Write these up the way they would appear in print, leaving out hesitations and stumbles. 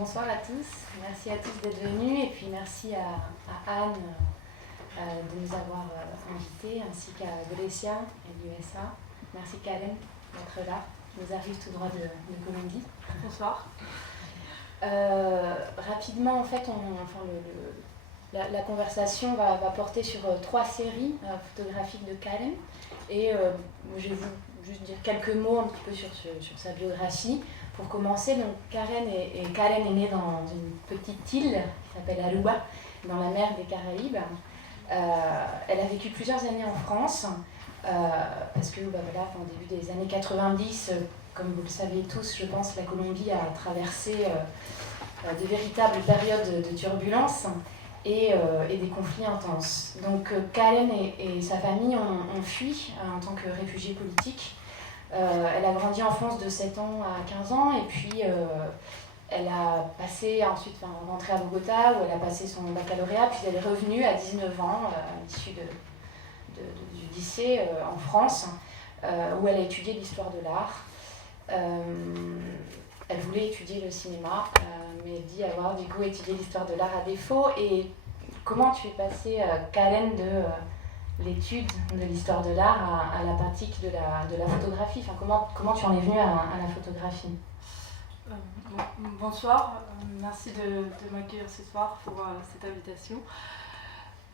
bonsoir à tous. Merci à tous d'être venus et puis merci à Anne de nous avoir invités ainsi qu'à Grecia et l'USA. Merci Karen d'être là, qui nous arrive tout droit de Colombie. Bonsoir. Rapidement, en fait, la conversation va porter sur 3 séries photographiques de Karen et je vais vous juste dire quelques mots un petit peu sur sa biographie. Pour commencer, donc Karen est née dans une petite île qui s'appelle Aruba, dans la mer des Caraïbes. Elle a vécu plusieurs années en France, parce que au début des années 90, comme vous le savez tous, je pense, la Colombie a traversé de véritables périodes de turbulence et des conflits intenses. Donc Karen et sa famille ont fui en tant que réfugiés politiques. Elle a grandi en France de 7 ans à 15 ans et puis elle a passé ensuite, rentrée à Bogota où elle a passé son baccalauréat, puis elle est revenue à 19 ans à l'issue du lycée en France où elle a étudié l'histoire de l'art. Elle voulait étudier le cinéma, mais elle dit avoir du coup étudié l'histoire de l'art à défaut. Et comment tu es passée, Karen, de l'étude de l'histoire de l'art à la pratique de la photographie, comment tu en es venue à la photographie? Bonsoir, merci de m'accueillir ce soir pour cette invitation.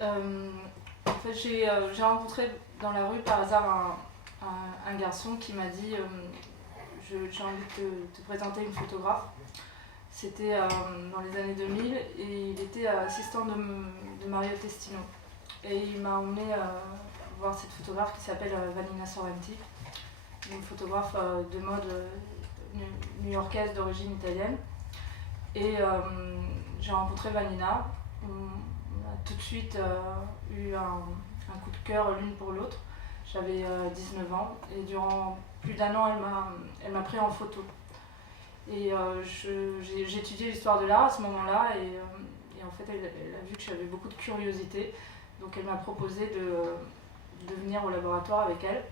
En fait, j'ai rencontré dans la rue par hasard un garçon qui m'a dit j'ai envie de te présenter une photographe. C'était dans les années 2000 et il était assistant de Mario Testino. Et il m'a emmené voir cette photographe qui s'appelle Vanina Sorrenti, une photographe de mode new-yorkaise d'origine italienne. Et j'ai rencontré Vanina. On a tout de suite eu un coup de cœur l'une pour l'autre. J'avais 19 ans et durant plus d'1 an, elle m'a pris en photo. Et j'ai étudié l'histoire de l'art à ce moment-là et en fait elle a vu que j'avais beaucoup de curiosité. Donc elle m'a proposé de venir au laboratoire avec elle.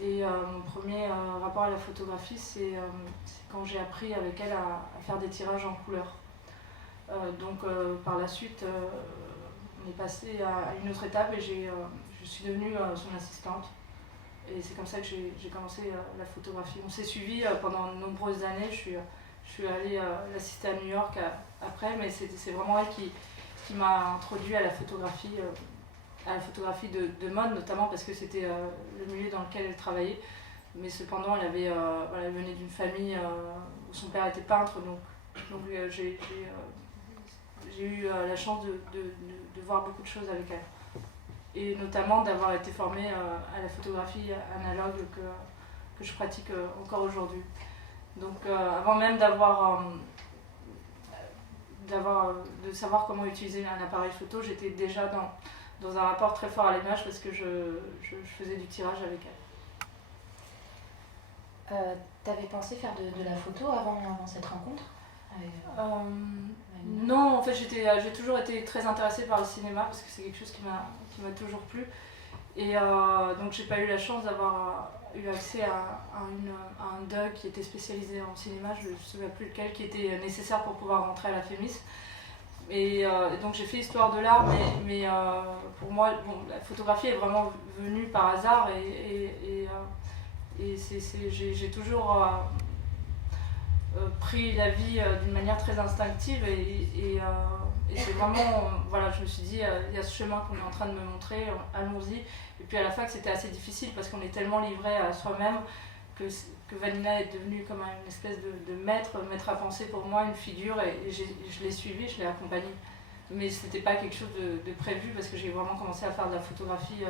Et mon premier rapport à la photographie, c'est quand j'ai appris avec elle à faire des tirages en couleur. Par la suite, on est passé à une autre étape et je suis devenue son assistante. Et c'est comme ça que j'ai commencé la photographie. On s'est suivis pendant de nombreuses années. Je suis allée l'assister à New York après, mais c'est vraiment elle qui m'a introduit à la photographie de mode, notamment parce que c'était le milieu dans lequel elle travaillait. Mais cependant, elle venait d'une famille où son père était peintre, donc j'ai eu la chance de voir beaucoup de choses avec elle. Et notamment d'avoir été formée à la photographie analogue que je pratique encore aujourd'hui. Donc avant même de savoir comment utiliser un appareil photo, j'étais déjà dans un rapport très fort à l'image parce que je faisais du tirage avec elle. T'avais pensé faire de la photo avant cette rencontre Non, en fait j'ai toujours été très intéressée par le cinéma parce que c'est quelque chose qui m'a toujours plu. Et donc j'ai pas eu la chance d'avoir eu accès à un DUG qui était spécialisé en cinéma, je ne me souviens plus lequel, qui était nécessaire pour pouvoir rentrer à la FEMIS. Et donc j'ai fait histoire de l'art, mais pour moi, la photographie est vraiment venue par hasard et j'ai toujours pris la vie d'une manière très instinctive et c'est vraiment, je me suis dit, il y a ce chemin qu'on est en train de me montrer, allons-y. Et puis à la fac, c'était assez difficile parce qu'on est tellement livré à soi-même que Vanina est devenue comme une espèce de maître à penser pour moi, une figure, et je l'ai suivie, je l'ai accompagnée. Mais c'était pas quelque chose de prévu parce que j'ai vraiment commencé à faire de la photographie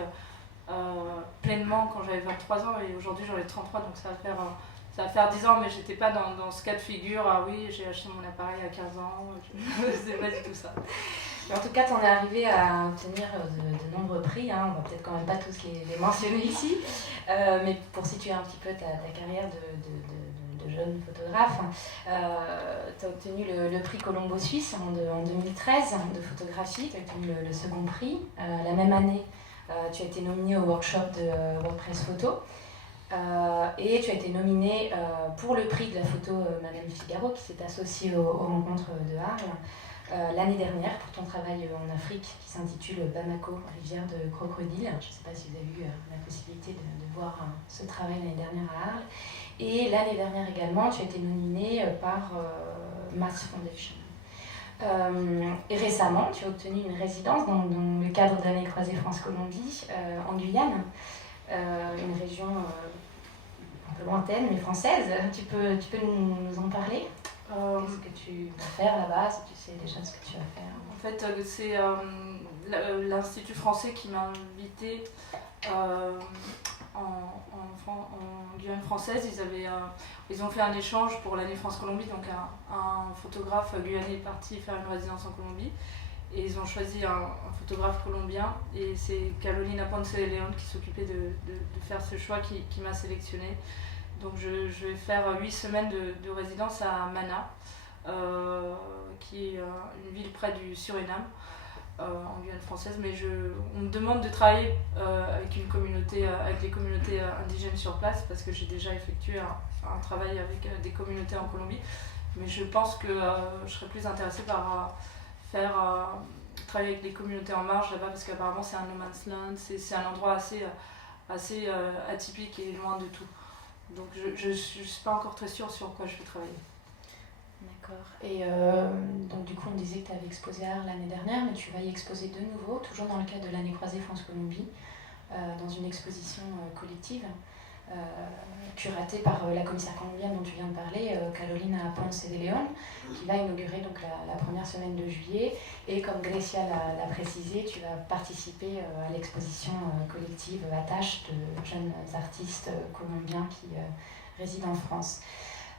pleinement quand j'avais 23 ans et aujourd'hui j'en ai 33, donc ça va faire 10 ans, mais j'étais pas dans ce cas de figure, ah oui, j'ai acheté mon appareil à 15 ans, c'est pas du tout ça. En tout cas, tu en es arrivé à obtenir de nombreux prix, on va peut-être quand même pas tous les mentionner ici, mais pour situer un petit peu ta carrière de jeune photographe, tu as obtenu le prix Colombo Suisse en 2013 de photographie, tu as obtenu le second prix. La même année, tu as été nominé au workshop de WordPress Photo. Et tu as été nominée pour le prix de la photo Madame Figaro, qui s'est associé aux rencontres de Arles l'année dernière pour ton travail en Afrique qui s'intitule Bamako, rivière de crocodile. Je ne sais pas si vous avez eu la possibilité de voir ce travail l'année dernière à Arles. Et l'année dernière également, tu as été nominée par Mass Foundation. Et récemment, tu as obtenu une résidence dans le cadre de l'année croisée France-Colombie en Guyane, une région un peu lointaine mais française. Tu peux nous en parler? Qu'est-ce que tu vas faire là-bas, si tu sais déjà ce que tu vas faire? En fait, c'est l'Institut français qui m'a invité en Guyane française. Ils ont fait un échange pour l'année France-Colombie, donc un photographe guyanais est parti faire une résidence en Colombie. Et ils ont choisi un photographe colombien, et c'est Carolina Ponce de León qui s'occupait de faire ce choix qui m'a sélectionnée. Donc je vais faire 8 semaines de résidence à Mana, qui est une ville près du Suriname, en Guyane française. Mais on me demande de travailler avec les communautés indigènes sur place, parce que j'ai déjà effectué un travail avec des communautés en Colombie. Mais je pense que je serais plus intéressée par travailler avec les communautés en marge là-bas, parce qu'apparemment c'est un no man's land, c'est un endroit assez atypique et loin de tout. Donc je ne suis pas encore très sûre sur quoi je vais travailler. D'accord. Et donc du coup on disait que tu avais exposé à Arles l'année dernière, mais tu vas y exposer de nouveau, toujours dans le cadre de l'année croisée France-Colombie, dans une exposition collective curatée par la commissaire colombienne dont tu viens de parler, Carolina Ponce de León, qui va inaugurer donc la première semaine de juillet. Et comme Grecia l'a précisé, tu vas participer à l'exposition collective Attache de jeunes artistes colombiens qui résident en France.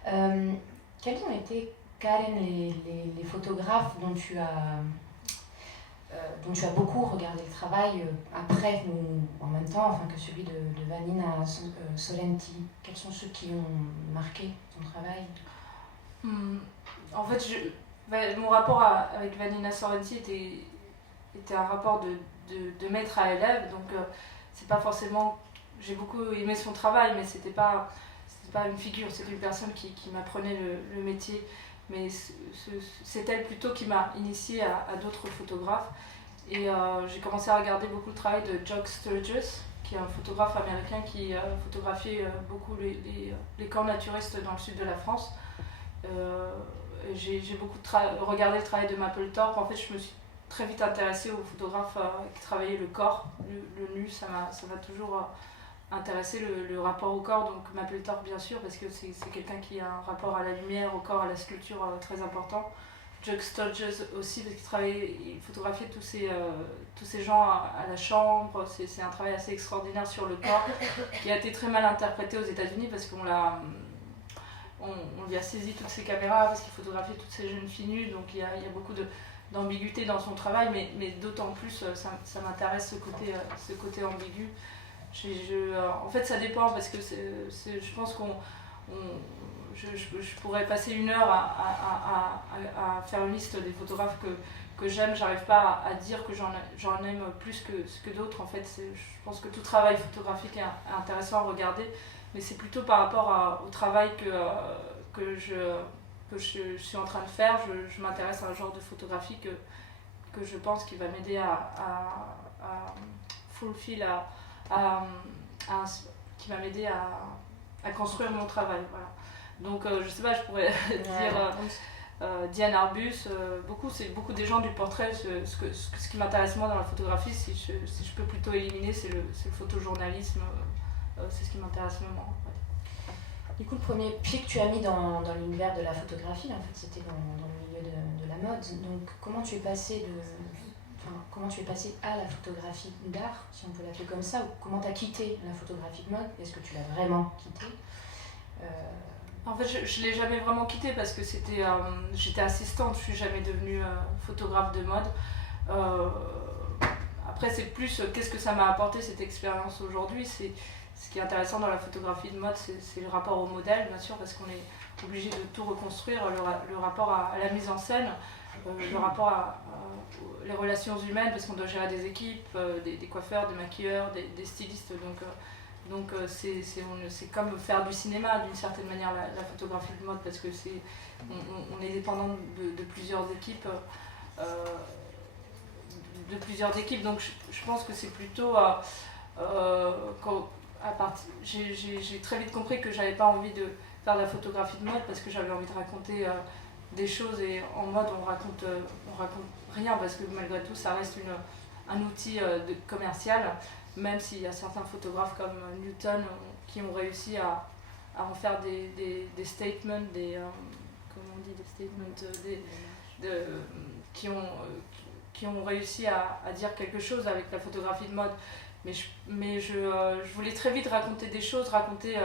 Quels ont été, Karen, les photographes dont tu as beaucoup regardé le travail après ou en même temps, enfin, que celui de Vanina Solenti? Quels sont ceux qui ont marqué ton travail? En fait, mon rapport avec Vanina Solenti était un rapport de maître à élève, donc c'est pas forcément... J'ai beaucoup aimé son travail, mais c'était pas une figure, c'était une personne qui m'apprenait le métier. Mais c'est elle plutôt qui m'a initiée à d'autres photographes. Et j'ai commencé à regarder beaucoup le travail de Jock Sturgis, qui est un photographe américain qui photographiait beaucoup les camps naturistes dans le sud de la France. J'ai beaucoup regardé le travail de Mapplethorpe. En fait, je me suis très vite intéressée aux photographes qui travaillaient le corps, le nu. Ça m'a toujours intéressé, le rapport au corps. Donc Mapplethorpe, bien sûr, parce que c'est quelqu'un qui a un rapport à la lumière, au corps, à la sculpture très important. Jock Sturgis aussi, parce qu'il photographiait tous ces gens à la chambre. C'est un travail assez extraordinaire sur le corps, qui a été très mal interprété aux États-Unis, parce qu'on lui a saisi toutes ses caméras, parce qu'il photographiait toutes ces jeunes filles nues. Donc il y a beaucoup d'ambiguïté dans son travail, mais d'autant plus ça m'intéresse, ce côté ambigu. En fait, ça dépend, parce que je pense je pourrais passer 1 heure à faire une liste des photographes que j'aime. J'arrive pas à dire que j'en aime plus que d'autres. En fait, je pense que tout travail photographique est intéressant à regarder, mais c'est plutôt par rapport au travail que je suis en train de faire. Je m'intéresse à un genre de photographie que je pense qui va m'aider à fulfill, qui va m'aider à construire mon travail. Voilà. Donc je sais pas, je pourrais dire Diane Arbus, c'est beaucoup des gens du portrait. Ce qui m'intéresse moi dans la photographie, si je peux plutôt éliminer, c'est le photojournalisme. C'est ce qui m'intéresse vraiment. Ouais. Du coup, le premier pied que tu as mis dans l'univers de la photographie, en fait, c'était dans le milieu de la mode. Donc comment tu es passé à la photographie d'art, si on peut l'appeler comme ça, ou comment tu as quitté la photographie de mode? Est-ce que tu l'as vraiment quitté? En fait, je ne l'ai jamais vraiment quitté, parce que j'étais assistante, je ne suis jamais devenue photographe de mode. Après, c'est plus qu'est-ce que ça m'a apporté cette expérience aujourd'hui. Ce qui est intéressant dans la photographie de mode, c'est le rapport au modèle, bien sûr, parce qu'on est obligé de tout reconstruire, le rapport à la mise en scène, le rapport les relations humaines, parce qu'on doit gérer des équipes, des coiffeurs, des maquilleurs, des stylistes. Donc Donc c'est comme faire du cinéma d'une certaine manière, la photographie de mode, parce que on est dépendant de plusieurs équipes. Donc je pense que c'est plutôt j'ai très vite compris que j'avais pas envie de faire de la photographie de mode parce que j'avais envie de raconter des choses, et en mode on raconte rien, parce que malgré tout ça reste un outil commercial, même s'il y a certains photographes comme Newton qui ont réussi à en faire des statements, comment on dit, des statements, qui ont réussi à dire quelque chose avec la photographie de mode. Mais je voulais très vite raconter des choses, raconter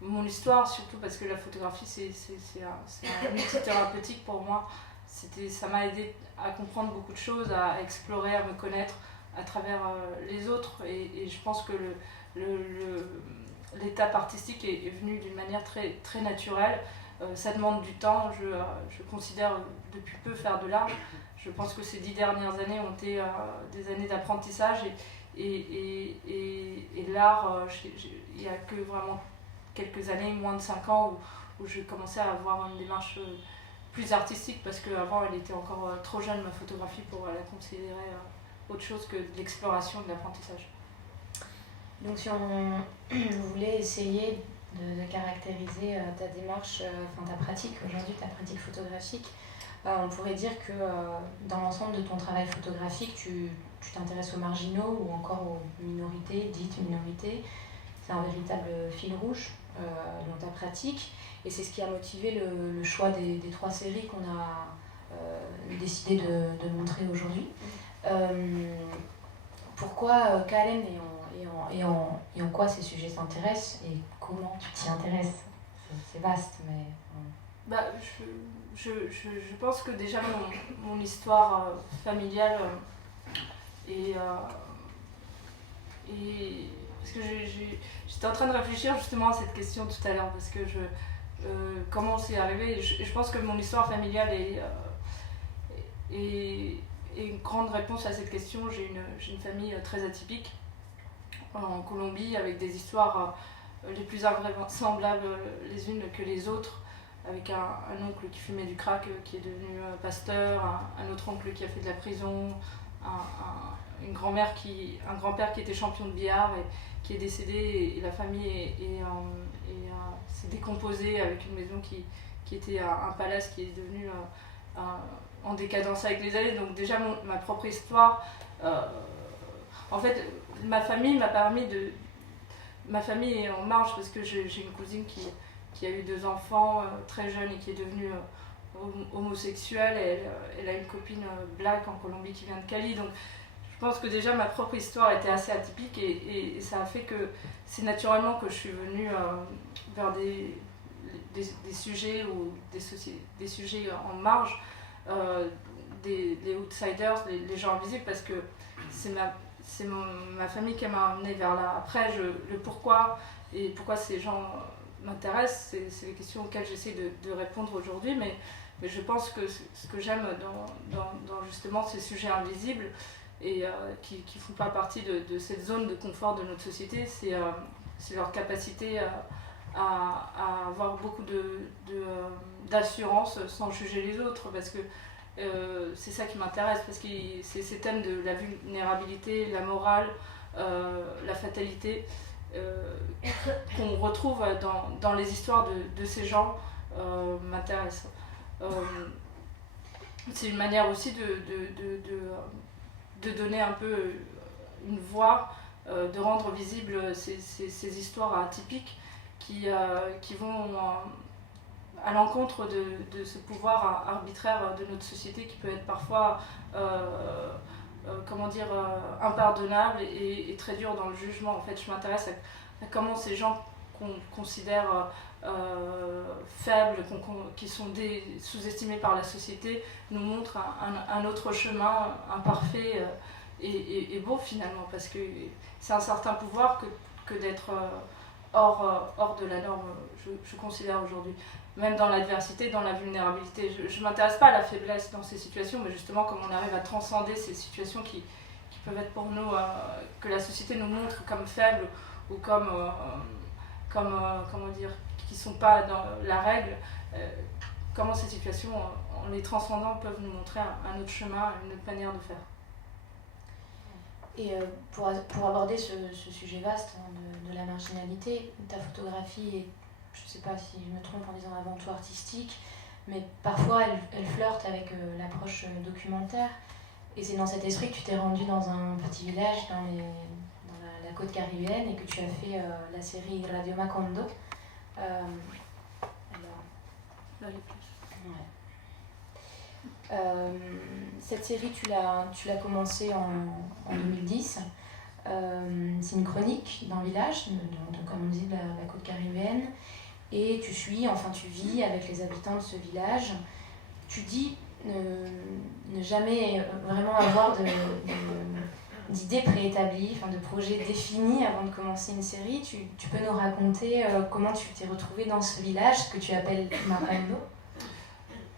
mon histoire, surtout parce que la photographie c'est un outil thérapeutique pour moi. Ça m'a aidé à comprendre beaucoup de choses, à explorer, à me connaître à travers les autres, et je pense que l'étape artistique est venue d'une manière très, très naturelle. Ça demande du temps, je considère depuis peu faire de l'art. Je pense que ces 10 dernières années ont été des années d'apprentissage, et l'art, il n'y a que vraiment quelques années, moins de 5 ans, où j'ai commencé à avoir une démarche plus artistique, parce qu'avant elle était encore trop jeune, ma photographie, pour la considérer autre chose que de l'exploration, de l'apprentissage. Donc si on voulait essayer de caractériser ta démarche, ta pratique aujourd'hui, ta pratique photographique, on pourrait dire que dans l'ensemble de ton travail photographique, tu t'intéresses aux marginaux ou encore aux minorités, dites minorités. C'est un véritable fil rouge dans ta pratique, et c'est ce qui a motivé le choix des 3 séries qu'on a décidé de montrer aujourd'hui. Pourquoi Kalem, et en quoi ces sujets t'intéressent, et comment tu t'y intéresses? C'est vaste, mais... Je pense que déjà mon histoire familiale et parce que j'étais en train de réfléchir justement à cette question tout à l'heure, parce que comment c'est arrivé, je pense que mon histoire familiale est une grande réponse à cette question. J'ai une famille très atypique en Colombie, avec des histoires les plus invraisemblables les unes que les autres, avec un oncle qui fumait du crack, qui est devenu pasteur, un autre oncle qui a fait de la prison, un grand-père qui était champion de billard et qui est décédé, et la famille s'est décomposée, avec une maison qui était un palace qui est devenu en décadence avec les années. Donc déjà ma propre histoire, en fait ma famille m'a permis de... Ma famille est en marge, parce que j'ai une cousine qui a eu 2 enfants très jeunes et qui est devenue homosexuelle. Elle a une copine black en Colombie qui vient de Cali. Donc je pense que déjà ma propre histoire était assez atypique, et ça a fait que c'est naturellement que je suis venue vers des sujets, ou des sujets en marge, des outsiders, les gens invisibles, parce que c'est ma famille qui m'a amenée vers là. Après, le pourquoi et pourquoi ces gens m'intéressent, c'est les questions auxquelles j'essaie de répondre aujourd'hui, mais je pense que ce que j'aime dans justement ces sujets invisibles, et qui ne font pas partie de cette zone de confort de notre société, c'est leur capacité à avoir beaucoup d'assurance sans juger les autres, parce que c'est ça qui m'intéresse, parce que c'est ces thèmes de la vulnérabilité, la morale, la fatalité, qu'on retrouve dans les histoires de ces gens, m'intéressent. C'est une manière aussi de donner un peu une voix, de rendre visibles ces histoires atypiques qui vont à l'encontre de ce pouvoir arbitraire de notre société, qui peut être parfois impardonnable et très dur dans le jugement. En fait, je m'intéresse à comment ces gens qu'on considère faibles, qui sont sous-estimés par la société, nous montrent un autre chemin imparfait et beau finalement, parce que c'est un certain pouvoir que d'être hors de la norme, je considère aujourd'hui. Même dans l'adversité, dans la vulnérabilité. Je ne m'intéresse pas à la faiblesse dans ces situations, mais justement comment on arrive à transcender ces situations qui peuvent être pour nous, que la société nous montre comme faibles, ou comment dire, qui ne sont pas dans la règle, comment ces situations, en les transcendant, peuvent nous montrer un autre chemin, une autre manière de faire. Et pour aborder ce sujet vaste de la marginalité, ta photographie est, je ne sais pas si je me trompe en disant avant tout artistique, mais parfois elle flirte avec l'approche documentaire. Et c'est dans cet esprit que tu t'es rendu dans un petit village dans la côte caribéenne et que tu as fait la série Radio Macondo. Cette série, tu l'as commencée en 2010. C'est une chronique d'un village, comme on dit, de la côte caribéenne. Et tu vis avec les habitants de ce village. Tu dis ne jamais vraiment avoir d'idées préétablies, de projets définis avant de commencer une série. Tu peux nous raconter comment tu t'es retrouvée dans ce village que tu appelles Macondo?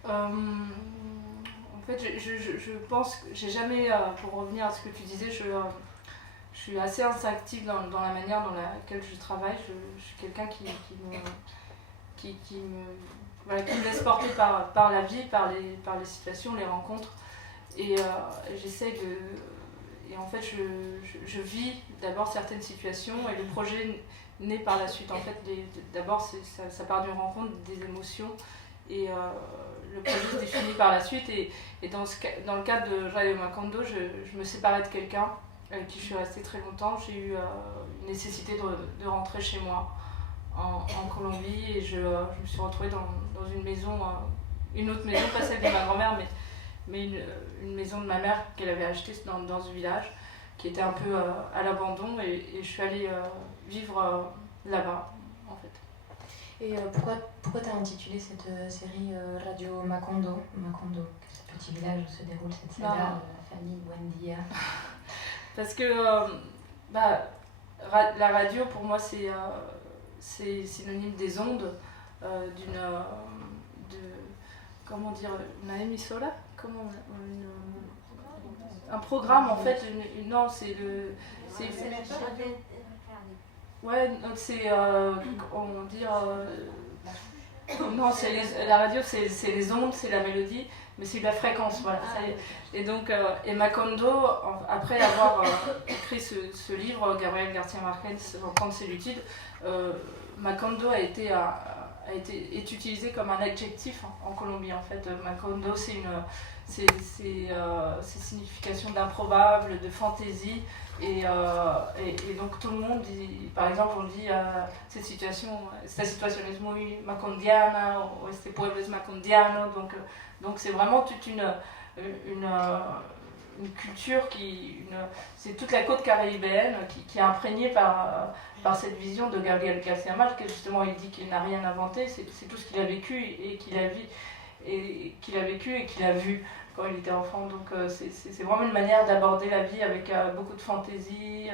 En fait, je pense que j'ai jamais, pour revenir à ce que tu disais, je suis assez instinctive dans la manière dans laquelle je travaille. Je suis quelqu'un qui me laisse porter par la vie, par les situations, les rencontres. Et j'essaie de... Et en fait, je vis d'abord certaines situations et le projet naît par la suite. En fait, d'abord, ça part d'une rencontre, des émotions. Et le projet se définit par la suite. Et dans le cadre de Radio Macondo, je me séparais de quelqu'un avec qui je suis restée très longtemps. J'ai eu une nécessité de rentrer chez moi en Colombie et je me suis retrouvée dans une maison, une autre maison, pas celle de ma grand-mère, mais une maison de ma mère qu'elle avait achetée dans ce village qui était un peu à l'abandon et je suis allée vivre là-bas en fait. Et pourquoi tu as intitulé cette série Radio Macondo, ce petit village où se déroule cette saga de la famille Buendia? Parce que la radio pour moi c'est synonyme des ondes, comment dire, une émissora, un programme en fait, non c'est le... Ouais, c'est comment dire, non c'est la radio c'est les ondes, c'est la mélodie, mais c'est la fréquence, voilà. Et donc et Macondo, après avoir écrit ce livre, Gabriel García Márquez, Reprendre ses lucides, Macondo est utilisé comme un adjectif en Colombie en fait. Macondo c'est signification d'improbable, de fantaisie et donc tout le monde dit, par exemple on dit esta situation es muy macondiana ou este pueblo es macondiano, donc c'est vraiment toute une culture c'est toute la côte caribéenne qui est imprégnée par cette vision de Gabriel García Márquez. Justement, il dit qu'il n'a rien inventé, c'est tout ce qu'il a vécu et qu'il a vu quand il était enfant. Donc c'est vraiment une manière d'aborder la vie avec beaucoup de fantaisie,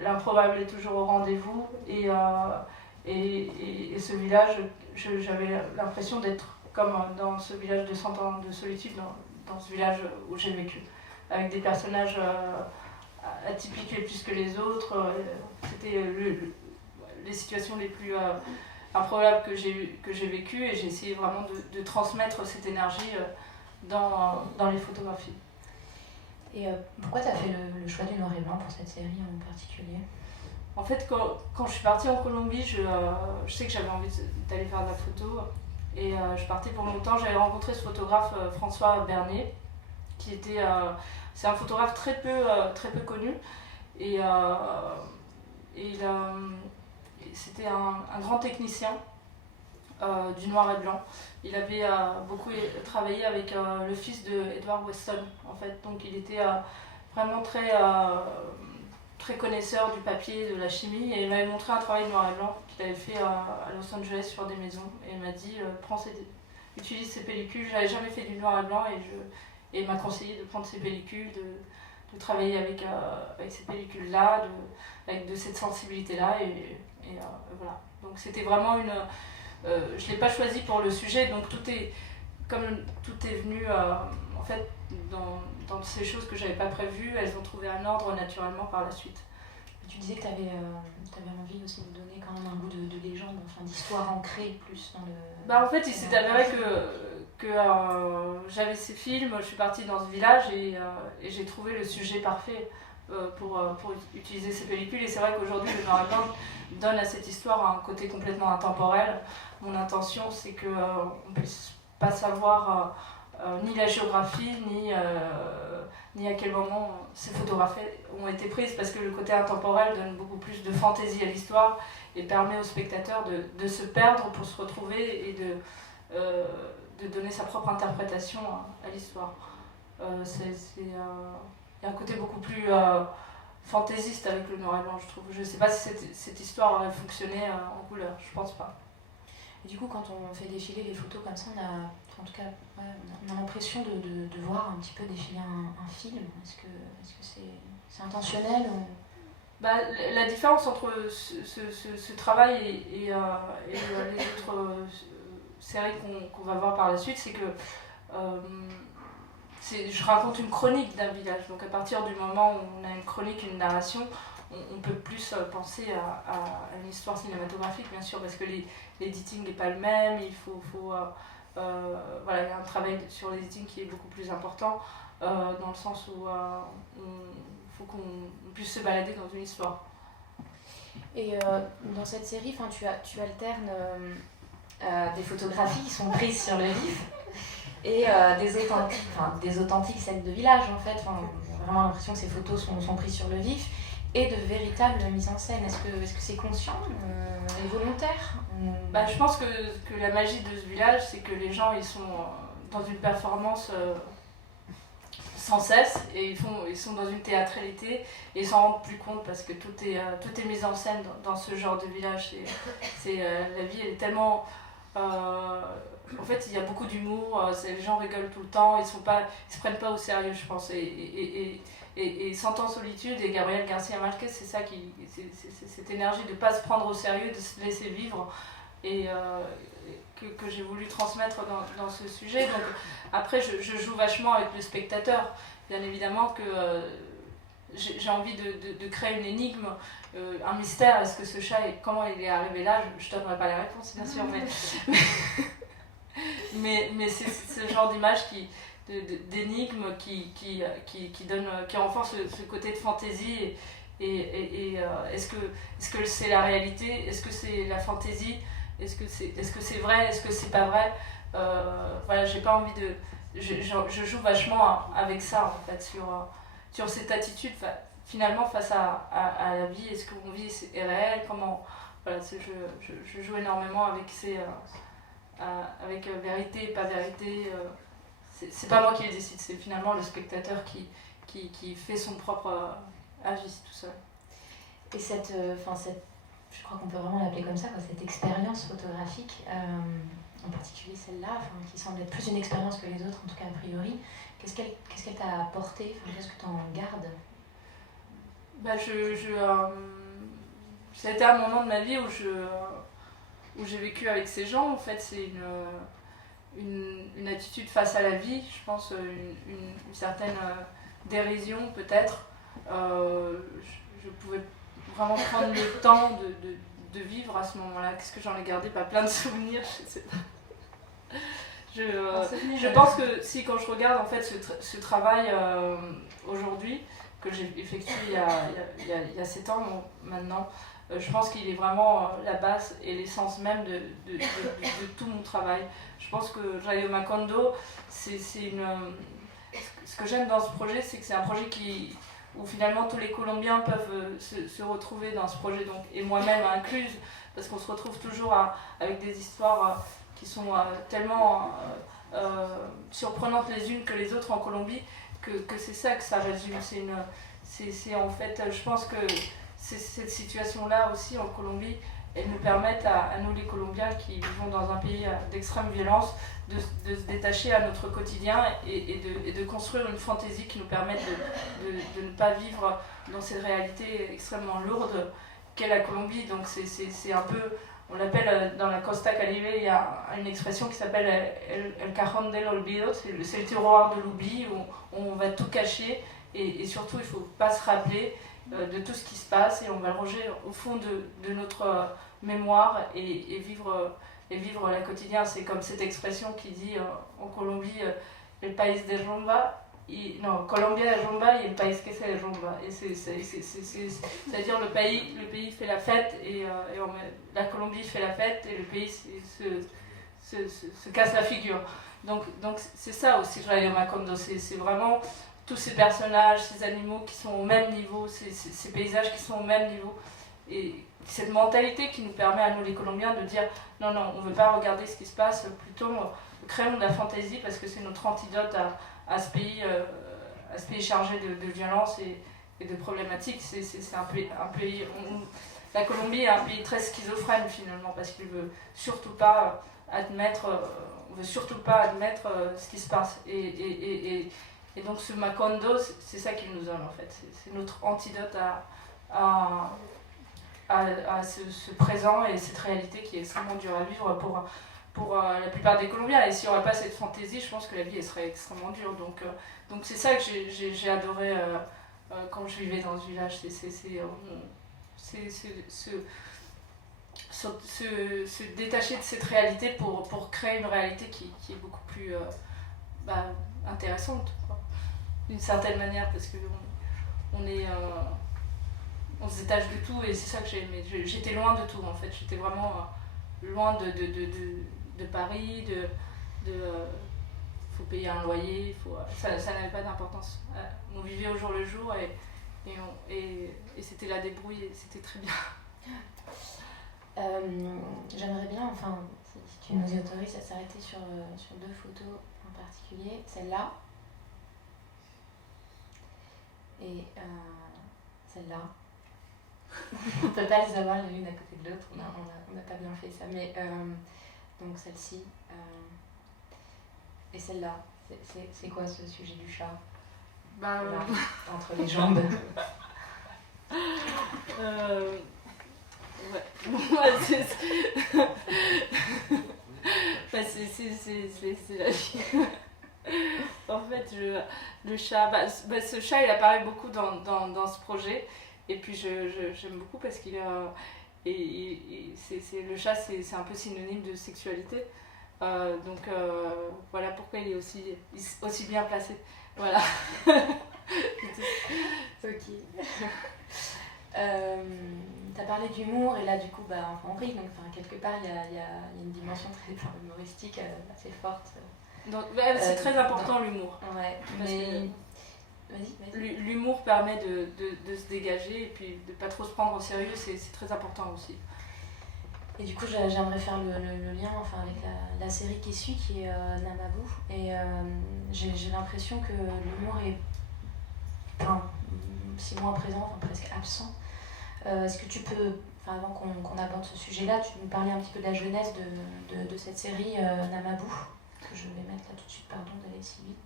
l'improbable est toujours au rendez-vous et ce village, j'avais l'impression d'être comme dans ce village de 100 ans de solitude, dans ce village où j'ai vécu, avec des personnages atypiques les plus que les autres. C'était les situations les plus improbables que j'ai vécues et j'ai essayé vraiment de transmettre cette énergie dans les photographies. Et pourquoi tu as fait le choix du noir et blanc pour cette série en particulier? En fait, quand je suis partie en Colombie, je sais que j'avais envie d'aller faire de la photo. Et je partais pour longtemps. J'avais rencontré ce photographe François Bernier, qui était... c'est un photographe très peu connu. Et c'était un grand technicien du noir et blanc. Il avait beaucoup travaillé avec le fils de Edward Weston, en fait. Donc il était vraiment très connaisseur du papier, de la chimie, et il m'avait montré un travail noir et blanc qu'il avait fait à Los Angeles sur des maisons. Et il m'a dit, utilise ces pellicules. J'avais jamais fait du noir et blanc et il m'a conseillé de prendre ces pellicules, de travailler avec ces pellicules-là, avec de cette sensibilité-là. Et voilà. Donc c'était vraiment je ne l'ai pas choisi pour le sujet, donc tout est venu en fait dans ces choses que j'avais pas prévues, elles ont trouvé un ordre naturellement par la suite. Tu disais que tu avais envie aussi de donner quand même un goût de légende, enfin d'histoire ancrée plus dans le... Bah en fait, il s'est avéré que j'avais ces films, je suis partie dans ce village et j'ai trouvé le sujet parfait pour utiliser ces pellicules. Et c'est vrai qu'aujourd'hui, le noir et blanc donne à cette histoire un côté complètement intemporel. Mon intention, c'est qu'on ne puisse pas savoir ni la géographie, ni à quel moment ces photographies ont été prises, parce que le côté intemporel donne beaucoup plus de fantaisie à l'histoire et permet au spectateur de se perdre pour se retrouver et de donner sa propre interprétation à l'histoire. Il y a un côté beaucoup plus fantaisiste avec le noir et blanc, je trouve. Je ne sais pas si cette histoire aurait fonctionné en couleur, je pense pas. Et du coup, quand on fait défiler les photos comme ça, en tout cas, on a l'impression de voir un petit peu défiler un film. Est-ce que c'est intentionnel ou... Bah, la différence entre ce travail et les autres séries qu'on va voir par la suite, c'est que je raconte une chronique d'un village. Donc à partir du moment où on a une chronique, une narration, on peut plus penser à une histoire cinématographique, bien sûr, parce que l'editing n'est pas le même. Il voilà, il y a un travail sur l'editing qui est beaucoup plus important, dans le sens où faut qu'on puisse se balader dans une histoire. Et dans cette série, tu alternes des photographies qui sont prises sur le vif et des authentiques scènes de village en fait. J'ai vraiment l'impression que ces photos sont prises sur le vif et de véritables mises en scène. Est-ce que c'est conscient et volontaire? Bah, je pense que la magie de ce village, c'est que les gens ils sont dans une performance sans cesse et ils sont dans une théâtralité et ils s'en rendent plus compte parce que tout est mis en scène dans ce genre de village. La vie elle est tellement... en fait, il y a beaucoup d'humour, les gens rigolent tout le temps, ils se prennent pas au sérieux, je pense. Et 100 ans solitude et Gabriel Garcia Marquez, c'est ça c'est cette énergie de ne pas se prendre au sérieux, de se laisser vivre et que j'ai voulu transmettre dans ce sujet. Donc, après, je joue vachement avec le spectateur. Bien évidemment que j'ai envie de créer une énigme, un mystère. Est-ce que ce chat, comment il est arrivé là? Je ne donnerai pas les réponses, bien sûr, mais c'est ce genre d'image d'énigme qui renforce ce côté de fantaisie. Et est-ce que c'est la réalité? Est-ce que c'est la fantaisie? Est-ce que c'est vrai? Est-ce que c'est pas vrai? Voilà, j'ai pas envie de... Je joue vachement avec ça, en fait, sur cette attitude, finalement, face à la vie. Est-ce qu'on vit est réel? Comment... Voilà, je joue énormément avec avec vérité, pas vérité. C'est pas moi qui les décide, c'est finalement le spectateur qui fait son propre avis tout seul. Et je crois qu'on peut vraiment l'appeler comme ça, cette expérience photographique, en particulier celle-là, qui semble être plus une expérience que les autres, en tout cas a priori, qu'est-ce qu'elle t'a apporté? Qu'est-ce que tu en gardes? Bah, ça a été un moment de ma vie où j'ai vécu avec ces gens. En fait, c'est une attitude face à la vie, je pense, une certaine dérision peut-être. Je pouvais vraiment prendre le temps de vivre à ce moment-là. Qu'est-ce que j'en ai gardé? Pas plein de souvenirs, je sais pas. Je pense que si, quand je regarde en fait ce travail aujourd'hui, que j'ai effectué il y a 7 ans maintenant, je pense qu'il est vraiment la base et l'essence même de tout mon travail. Je pense que Rayo Macondo, ce que j'aime dans ce projet, c'est que c'est un projet où finalement tous les Colombiens peuvent se retrouver dans ce projet, donc, et moi-même incluse, parce qu'on se retrouve toujours avec des histoires qui sont tellement surprenantes les unes que les autres en Colombie, que c'est ça que ça résume. C'est en fait, je pense que cette situation-là aussi en Colombie, elle nous permet à nous les Colombiens qui vivons dans un pays d'extrême violence de se détacher à notre quotidien et de construire une fantaisie qui nous permette de ne pas vivre dans cette réalité extrêmement lourde qu'est la Colombie. Donc c'est un peu, on l'appelle dans la Costa Caribe, il y a une expression qui s'appelle el cajón del olvido, c'est le tiroir de l'oubli où on va tout cacher et surtout il ne faut pas se rappeler. de tout ce qui se passe et on va le ranger au fond de notre mémoire et vivre la quotidien. C'est comme cette expression qui dit en Colombie, el país de rumba. Non, Colombia es rumba y el país que se derrumba. Et c'est-à-dire le pays fait la fête la Colombie fait la fête et le pays se casse la figure. Donc c'est ça aussi Rayo Macondo, c'est vraiment tous ces personnages, ces animaux qui sont au même niveau, ces paysages qui sont au même niveau. Et cette mentalité qui nous permet à nous les Colombiens de dire non, on ne veut pas regarder ce qui se passe, plutôt créons de la fantaisie parce que c'est notre antidote à ce pays chargé de violence et de problématiques. C'est un pays la Colombie est un pays très schizophrène finalement parce qu'il ne veut surtout pas admettre ce qui se passe. Et donc ce Macondo, c'est ça qui nous donne en fait. C'est notre antidote à ce présent et cette réalité qui est extrêmement dure à vivre pour la plupart des Colombiens. Et s'il n'y aurait pas cette fantaisie, je pense que la vie elle serait extrêmement dure. Donc c'est ça que j'ai adoré quand je vivais dans ce village. C'est se détacher de cette réalité pour créer une réalité qui est beaucoup plus intéressante, quoi, d'une certaine manière, parce que on se détache de tout et c'est ça que j'ai aimé. J'étais loin de tout en fait, j'étais vraiment loin de Paris, faut payer un loyer, ça n'avait pas d'importance. On vivait au jour le jour et c'était la débrouille et c'était très bien. J'aimerais bien, enfin, si tu nous y autorises, à s'arrêter sur 2 photos en particulier, celle-là et celle-là. On ne peut pas les avoir l'une à côté de l'autre, on n'a pas bien fait ça, mais donc celle-ci et celle-là, c'est quoi ce sujet du chat là, entre les jambes? Ouais. C'est la vie. En fait, le chat, ce chat il apparaît beaucoup dans ce projet et puis j'aime beaucoup parce qu'il le chat c'est un peu synonyme de sexualité. Donc voilà pourquoi il est aussi bien placé. Voilà. Ok. T'as parlé d'humour et là du coup on rit, donc quelque part il y a une dimension très humoristique assez forte. Donc c'est très important l'humour. Ouais, mais vas-y. L'humour permet de se dégager et puis de pas trop se prendre au sérieux, c'est très important aussi. Et du coup j'aimerais faire le lien avec la série qui suit, qui est Namabou, et j'ai l'impression que l'humour est 6 mois présent, presque absent. Est-ce que tu peux, avant qu'on aborde ce sujet-là, tu nous parlais un petit peu de la jeunesse de cette série Namabou, que je vais mettre là tout de suite, pardon d'aller si vite.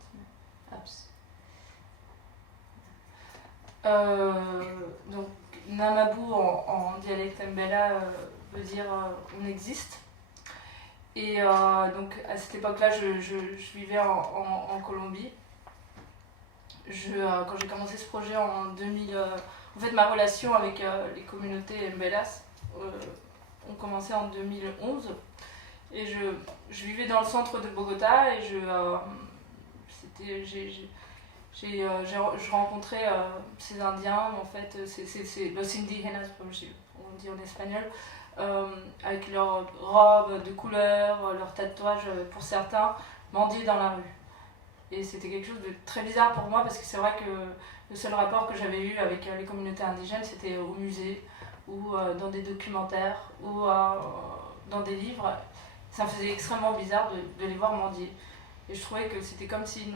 Donc Namabou en dialecte mbela veut dire on existe. Et donc à cette époque-là, je vivais en Colombie. Quand j'ai commencé ce projet en 2000, en fait ma relation avec les communautés mbelas ont commencé en 2011 et je vivais dans le centre de Bogota et je rencontrais ces Indiens, en fait, c'est los indígenas, comme on dit en espagnol, avec leurs robes de couleur, leurs tatouages pour certains, mendier dans la rue. Et c'était quelque chose de très bizarre pour moi parce que c'est vrai que le seul rapport que j'avais eu avec les communautés indigènes, c'était au musée ou dans des documentaires ou dans des livres. Ça me faisait extrêmement bizarre de les voir mendier. Et je trouvais que c'était comme si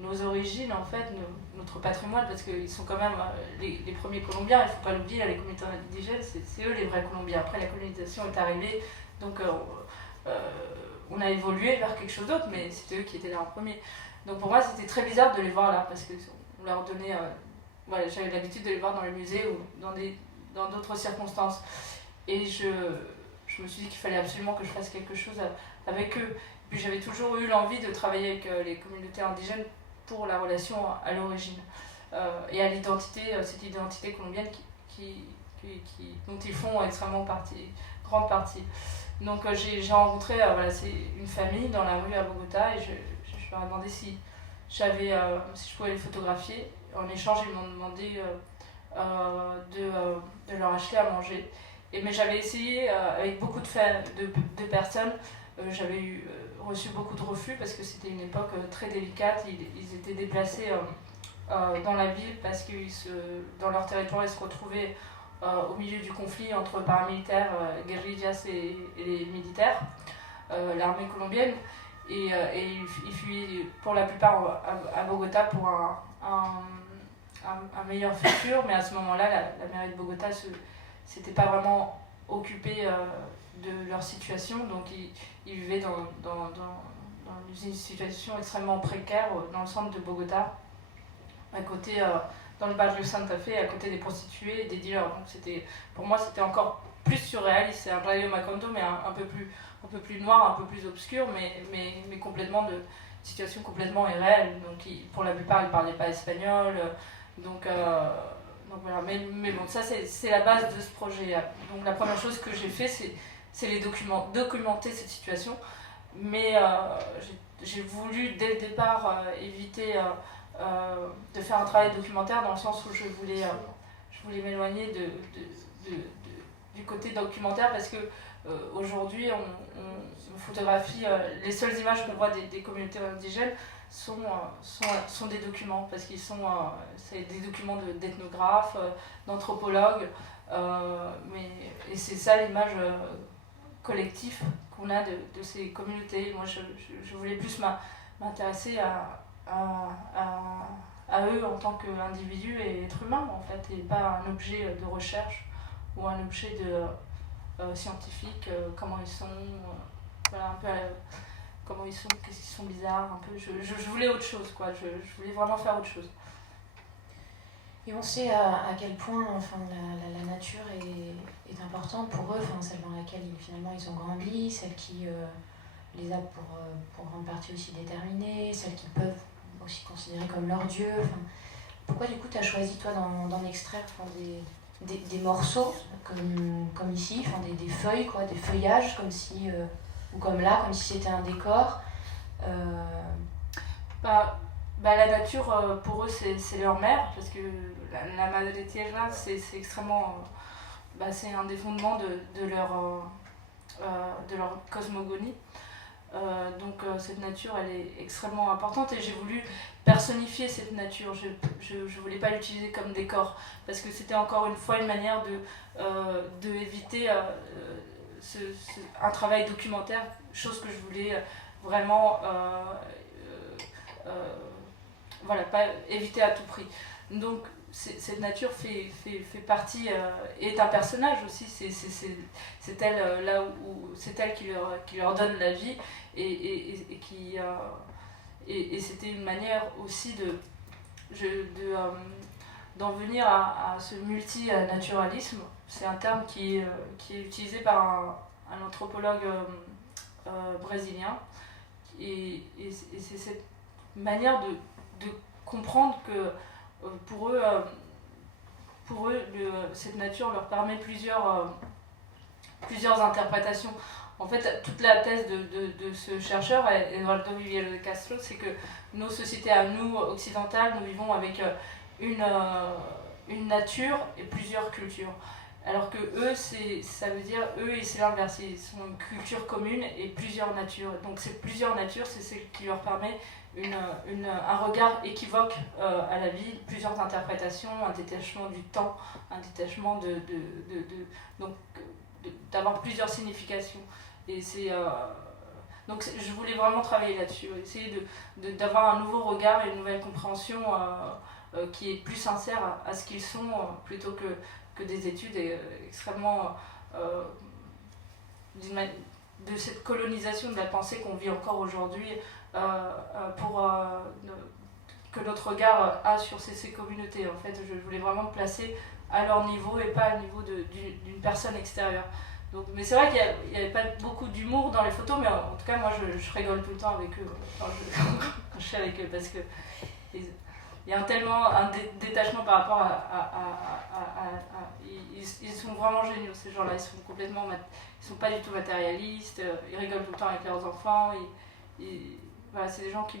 nos origines, en fait, notre patrimoine, parce qu'ils sont quand même les premiers Colombiens, il ne faut pas l'oublier, les communautés indigènes, c'est eux les vrais Colombiens. Après, la colonisation est arrivée, donc on a évolué vers quelque chose d'autre, mais c'était eux qui étaient là en premier. Donc pour moi, c'était très bizarre de les voir là, parce qu'on leur donnait... j'avais l'habitude de les voir dans les musées ou dans d'autres circonstances. Et je me suis dit qu'il fallait absolument que je fasse quelque chose avec eux. Puis j'avais toujours eu l'envie de travailler avec les communautés indigènes pour la relation à l'origine. et à l'identité, cette identité colombienne dont ils font extrêmement grande partie. Donc j'ai rencontré voilà, c'est une famille dans la rue à Bogota et je leur ai demandé si je pouvais les photographier. En échange, ils m'ont demandé de leur acheter à manger. Mais j'avais essayé avec beaucoup de personnes. J'avais reçu beaucoup de refus parce que c'était une époque très délicate. Ils étaient déplacés dans la ville parce que dans leur territoire, ils se retrouvaient au milieu du conflit entre paramilitaires, guerrillas et les militaires, l'armée colombienne. Et ils fuyaient pour la plupart à Bogota pour un meilleur futur, mais à ce moment-là, la mairie de Bogota s'était pas vraiment occupée de leur situation, donc ils vivaient dans une situation extrêmement précaire dans le centre de Bogota, à côté, dans le barrio Santa Fe, à côté des prostituées et des dealers. Donc pour moi, c'était encore plus surréaliste. C'est un Rayo Macondo, mais un peu plus noir, un peu plus obscur, mais complètement de situation complètement irréelle. Donc pour la plupart, ils ne parlaient pas espagnol. Donc voilà, mais bon, ça c'est la base de ce projet. Donc la première chose que j'ai fait, c'est documenter cette situation. Mais j'ai voulu dès le départ éviter de faire un travail documentaire dans le sens où je voulais m'éloigner du côté documentaire parce que aujourd'hui on photographie les seules images qu'on voit des communautés indigènes sont des documents parce qu'ils c'est des documents d'ethnographes, d'anthropologues, et c'est ça l'image collective qu'on a de ces communautés. Moi je voulais plus m'intéresser à eux en tant qu'individus et êtres humains en fait, et pas un objet de recherche ou un objet scientifique, comment ils sont, voilà un peu comment ils sont, qu'est-ce qu'ils sont bizarres, un peu. Je voulais autre chose, quoi. Je voulais vraiment faire autre chose. Et on sait à quel point enfin, la nature est importante pour eux, enfin, celle dans laquelle finalement ils ont grandi, celle qui les a pour grande partie aussi déterminée, celle qu'ils peuvent aussi considérer comme leur dieu. Enfin, pourquoi du coup tu as choisi toi d'en extraire enfin, des morceaux comme ici, enfin, des feuilles, quoi, des feuillages comme si... ou comme là, comme si c'était un décor. La nature, pour eux, c'est leur mère, parce que la Madre Tierra, c'est extrêmement... c'est un des fondements de leur cosmogonie. Donc cette nature, elle est extrêmement importante et j'ai voulu personnifier cette nature. Je voulais pas l'utiliser comme décor, parce que c'était encore une fois une manière de éviter... un travail documentaire, chose que je voulais vraiment voilà, pas éviter à tout prix. Donc cette nature fait partie, est un personnage aussi, c'est elle là où c'est elle qui leur donne la vie et c'était une manière aussi d'en venir à ce multinaturalisme. C'est un terme qui est utilisé par un anthropologue brésilien et c'est cette manière de comprendre que pour eux cette nature leur permet plusieurs interprétations. En fait, toute la thèse de ce chercheur, Eduardo Viviero de Castro, c'est que nos sociétés à nous, occidentales, nous vivons avec une nature et plusieurs cultures. Alors que eux, ça veut dire, eux, c'est l'inverse, ils sont une culture commune et plusieurs natures. Donc ces plusieurs natures, c'est ce qui leur permet un regard équivoque à la vie, plusieurs interprétations, un détachement du temps, un détachement d'avoir plusieurs significations. Et donc je voulais vraiment travailler là-dessus, essayer d'avoir un nouveau regard et une nouvelle compréhension qui est plus sincère à ce qu'ils sont, plutôt que des études extrêmement de cette colonisation de la pensée qu'on vit encore aujourd'hui, que notre regard a sur ces communautés. En fait, je voulais vraiment me placer à leur niveau et pas au niveau d'une personne extérieure. Donc, mais c'est vrai qu'il n'y avait pas beaucoup d'humour dans les photos, mais en tout cas, moi, je rigole tout le temps avec eux quand je suis avec eux, parce que il y a tellement un détachement par rapport ils sont vraiment géniaux, ces gens-là. Ils sont pas du tout matérialistes, ils rigolent tout le temps avec leurs enfants. Voilà, c'est des gens qui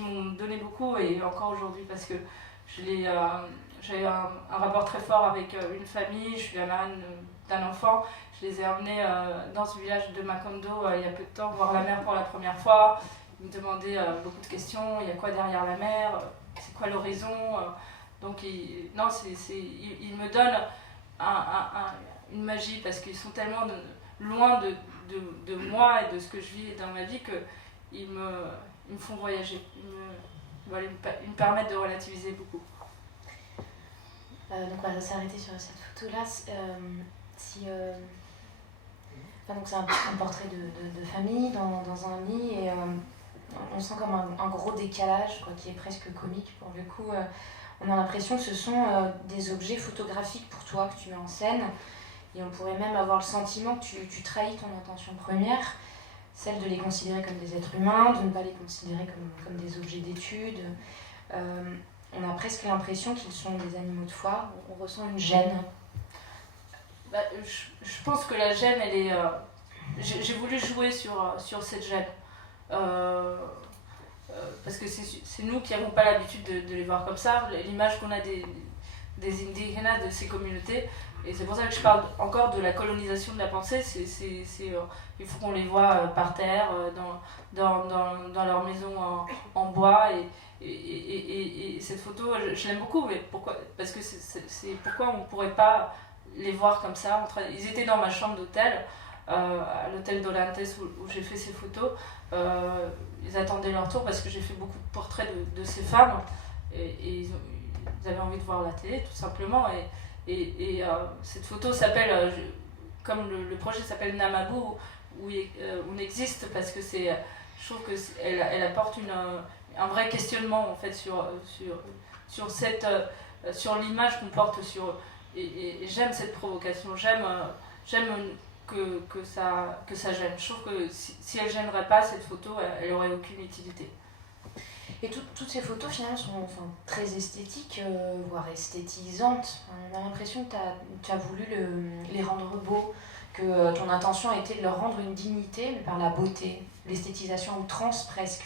m'ont donné beaucoup, et encore aujourd'hui, parce que j'ai eu un rapport très fort avec une famille. Je suis la marraine d'un enfant. Je les ai emmenés dans ce village de Macondo il y a peu de temps, voir la mer pour la première fois. Ils me demandaient beaucoup de questions. Il y a quoi derrière la mer? C'est quoi l'horizon? Donc ils me donnent une magie, parce qu'ils sont tellement loin de moi et de ce que je vis dans ma vie, qu'ils me font voyager. Ils me permettent de relativiser beaucoup. Donc on va s'arrêter sur cette photo-là. Donc c'est un portrait de famille dans un lit, et on sent comme un gros décalage, quoi, qui est presque comique pour le coup. On a l'impression que ce sont des objets photographiques pour toi que tu mets en scène, et on pourrait même avoir le sentiment que tu trahis ton intention première, celle de les considérer comme des êtres humains, de ne pas les considérer comme des objets d'étude. On a presque l'impression qu'ils sont des animaux de foire. On ressent une gêne. Je pense que la gêne, elle est... j'ai voulu jouer sur cette gêne. Parce que c'est nous qui n'avons pas l'habitude de les voir comme ça. L'image qu'on a des indígenas, de ces communautés, et c'est pour ça que je parle encore de la colonisation de la pensée. Il faut qu'on les voit par terre, dans leur maison en bois, et cette photo, je l'aime beaucoup. Mais pourquoi? Parce que c'est pourquoi on ne pourrait pas les voir comme ça. Ils étaient dans ma chambre d'hôtel, à l'hôtel Dolantes où j'ai fait ces photos. Ils attendaient leur tour, parce que j'ai fait beaucoup de portraits de ces femmes, et ils avaient envie de voir la télé, tout simplement. Et cette photo s'appelle, comme le projet s'appelle Namabou, où on existe, parce que je trouve qu'elle apporte un vrai questionnement, en fait, sur l'image qu'on porte et j'aime cette provocation. J'aime que ça gêne. Je trouve que si elle gênerait pas, cette photo, elle aurait aucune utilité. Et toutes ces photos, finalement, sont très esthétiques, voire esthétisantes. On a l'impression que tu as voulu les rendre beaux, que ton intention a été de leur rendre une dignité, mais par la beauté, l'esthétisation outrance presque.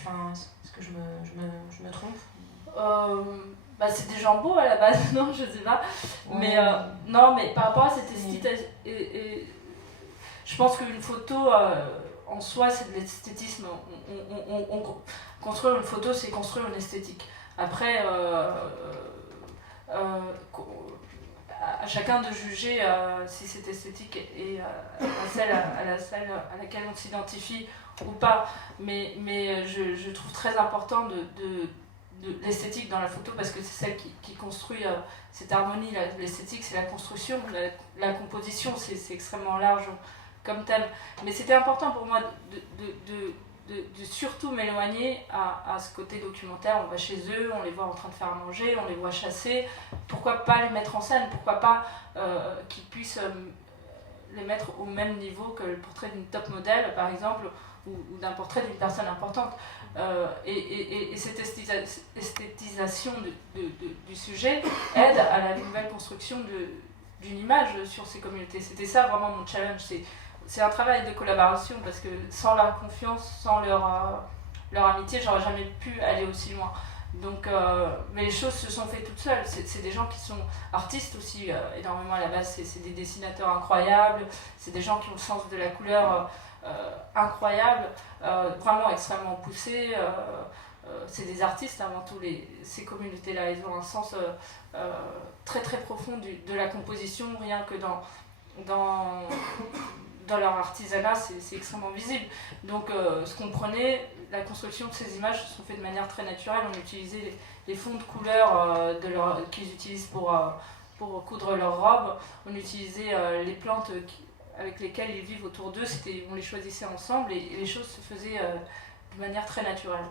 Est-ce que je me trompe? C'est des gens beaux à la base, non, je sais pas. Ouais. Mais par rapport à cette esthétisation, je pense qu'une photo en soi, c'est de l'esthétisme. Construire une photo, c'est construire une esthétique. Après, à chacun de juger si cette esthétique est celle à laquelle on s'identifie ou pas. Mais je trouve très important de l'esthétique dans la photo, parce que c'est celle qui construit cette harmonie. L'esthétique, c'est la construction, la composition, c'est extrêmement large comme thème. Mais c'était important pour moi de surtout m'éloigner à ce côté documentaire. On va chez eux, on les voit en train de faire à manger, on les voit chasser. Pourquoi pas les mettre en scène? Pourquoi pas qu'ils puissent les mettre au même niveau que le portrait d'une top modèle, par exemple, ou d'un portrait d'une personne importante. Et cette esthétisation du sujet aide à la nouvelle construction d'une image sur ces communautés. C'était ça vraiment mon challenge. C'est un travail de collaboration, parce que sans leur confiance, sans leur amitié, j'aurais jamais pu aller aussi loin. Donc, mais les choses se sont faites toutes seules. C'est des gens qui sont artistes aussi, énormément à la base. C'est des dessinateurs incroyables, c'est des gens qui ont le sens de la couleur incroyable, vraiment extrêmement poussé. C'est des artistes avant tout, ces communautés-là. Ils ont un sens très très profond de la composition, rien que dans leur artisanat, c'est extrêmement visible. Donc ce qu'on prenait, la construction de ces images se sont faites de manière très naturelle. On utilisait les fonds de couleurs qu'ils utilisent pour coudre leurs robes. On utilisait les plantes avec lesquelles ils vivent autour d'eux. On les choisissait ensemble, et les choses se faisaient de manière très naturelle,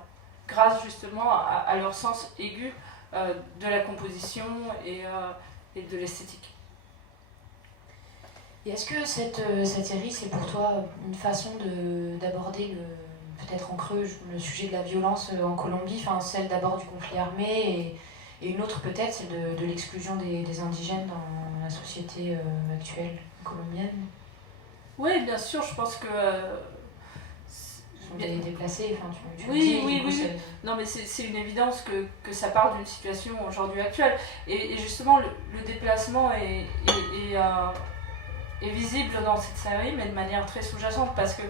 grâce justement à leur sens aigu de la composition et de l'esthétique. Et est-ce que cette série, c'est pour toi une façon d'aborder peut-être en creux le sujet de la violence en Colombie, celle d'abord du conflit armé et une autre peut-être celle de l'exclusion des indigènes dans la société actuelle colombienne. Oui, bien sûr, je pense que... Ils sont des déplacés, tu oui, le dis. Oui. Non, mais c'est une évidence que ça part d'une situation aujourd'hui actuelle. Et justement, le déplacement est visible dans cette série, mais de manière très sous-jacente, parce que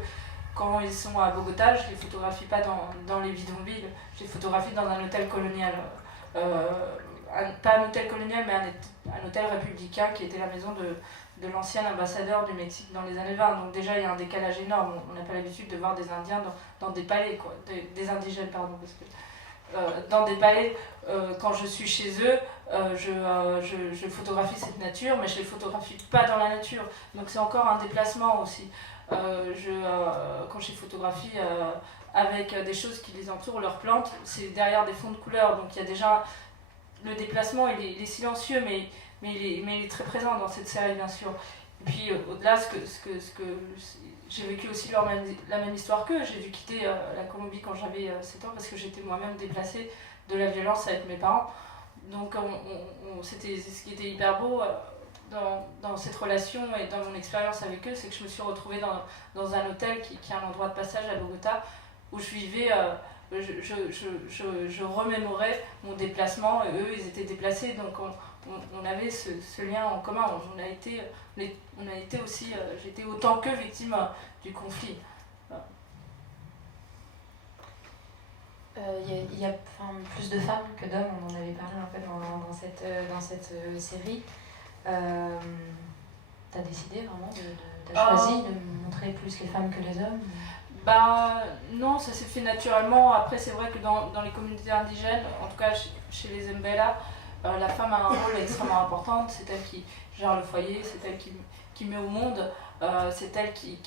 quand ils sont à Bogota, je les photographie pas dans les bidonvilles, je les photographie dans un hôtel colonial. Pas un hôtel colonial, mais un hôtel républicain qui était la maison de l'ancien ambassadeur du Mexique dans les années 20. Donc déjà, il y a un décalage énorme. On n'a pas l'habitude de voir des Indiens dans des palais, quoi. Des indigènes, pardon. Parce que, dans des palais, quand je suis chez eux, je photographie cette nature, mais je ne les photographie pas dans la nature. Donc c'est encore un déplacement aussi. Quand je les photographie avec des choses qui les entourent, leurs plantes, c'est derrière des fonds de couleurs. Donc il y a déjà... Le déplacement, il est silencieux, mais il est très présent dans cette série, bien sûr. Et puis au-delà, j'ai vécu aussi la même histoire qu'eux. J'ai dû quitter la Colombie quand j'avais 7 ans parce que j'étais moi-même déplacée de la violence avec mes parents. Donc c'était ce qui était hyper beau dans cette relation et dans mon expérience avec eux, c'est que je me suis retrouvée dans un hôtel qui est un endroit de passage à Bogota où je vivais... je remémorais mon déplacement et eux ils étaient déplacés, donc on avait ce lien en commun. On a été aussi, j'étais autant que victime du conflit. Il y a plus de femmes que d'hommes, on en avait parlé en fait dans cette série. T'as décidé vraiment t'as choisi de montrer plus les femmes que les hommes? Non, ça s'est fait naturellement. Après, c'est vrai que dans les communautés indigènes, en tout cas chez les Mbela, la femme a un rôle extrêmement important. C'est elle qui gère le foyer, c'est elle qui met au monde, c'est elle qui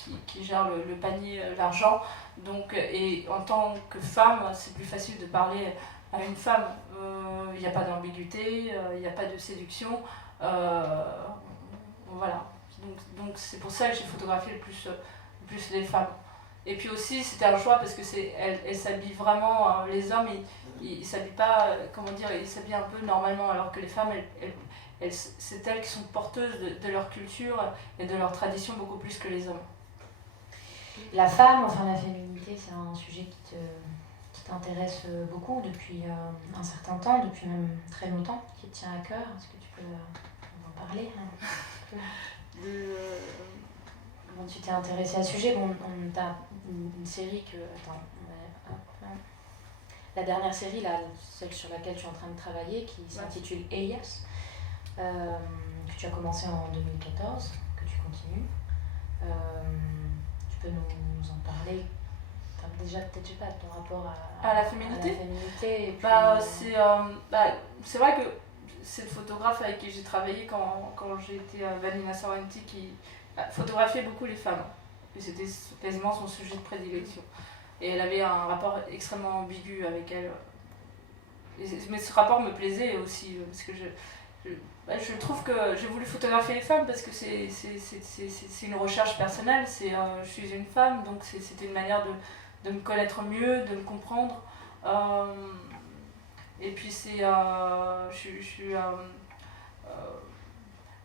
gère le panier, l'argent. Donc, et en tant que femme, c'est plus facile de parler à une femme. Il n'y a pas d'ambiguïté, il n'y a pas de séduction. Voilà. Donc c'est pour ça que j'ai photographié le plus les femmes. Et puis aussi, c'était un choix parce que elles s'habillent vraiment, les hommes, ils s'habillent pas, ils s'habillent un peu normalement, alors que les femmes, c'est elles qui sont porteuses de leur culture et de leur tradition beaucoup plus que les hommes. La femme, la féminité, c'est un sujet qui t'intéresse beaucoup depuis un certain temps, depuis même très longtemps, qui te tient à cœur. Est-ce que tu peux en parler Bon, tu t'es intéressée à ce sujet. Bon, on a une série que... Attends, la dernière série, celle sur laquelle tu es en train de travailler, qui s'intitule Elias, que tu as commencé en 2014, que tu continues. Tu peux nous en parler? Déjà, peut-être, je sais pas, ton rapport à la féminité. Et puis, c'est vrai que c'est le photographe avec qui j'ai travaillé quand j'ai été à Vanina Sorrenti qui photographiait beaucoup les femmes. Et c'était quasiment son sujet de prédilection. Et elle avait un rapport extrêmement ambigu avec elle. Mais ce rapport me plaisait aussi, parce que je trouve que j'ai voulu photographier les femmes parce que c'est une recherche personnelle. Je suis une femme, donc c'était une manière de me connaître mieux, de me comprendre. Et puis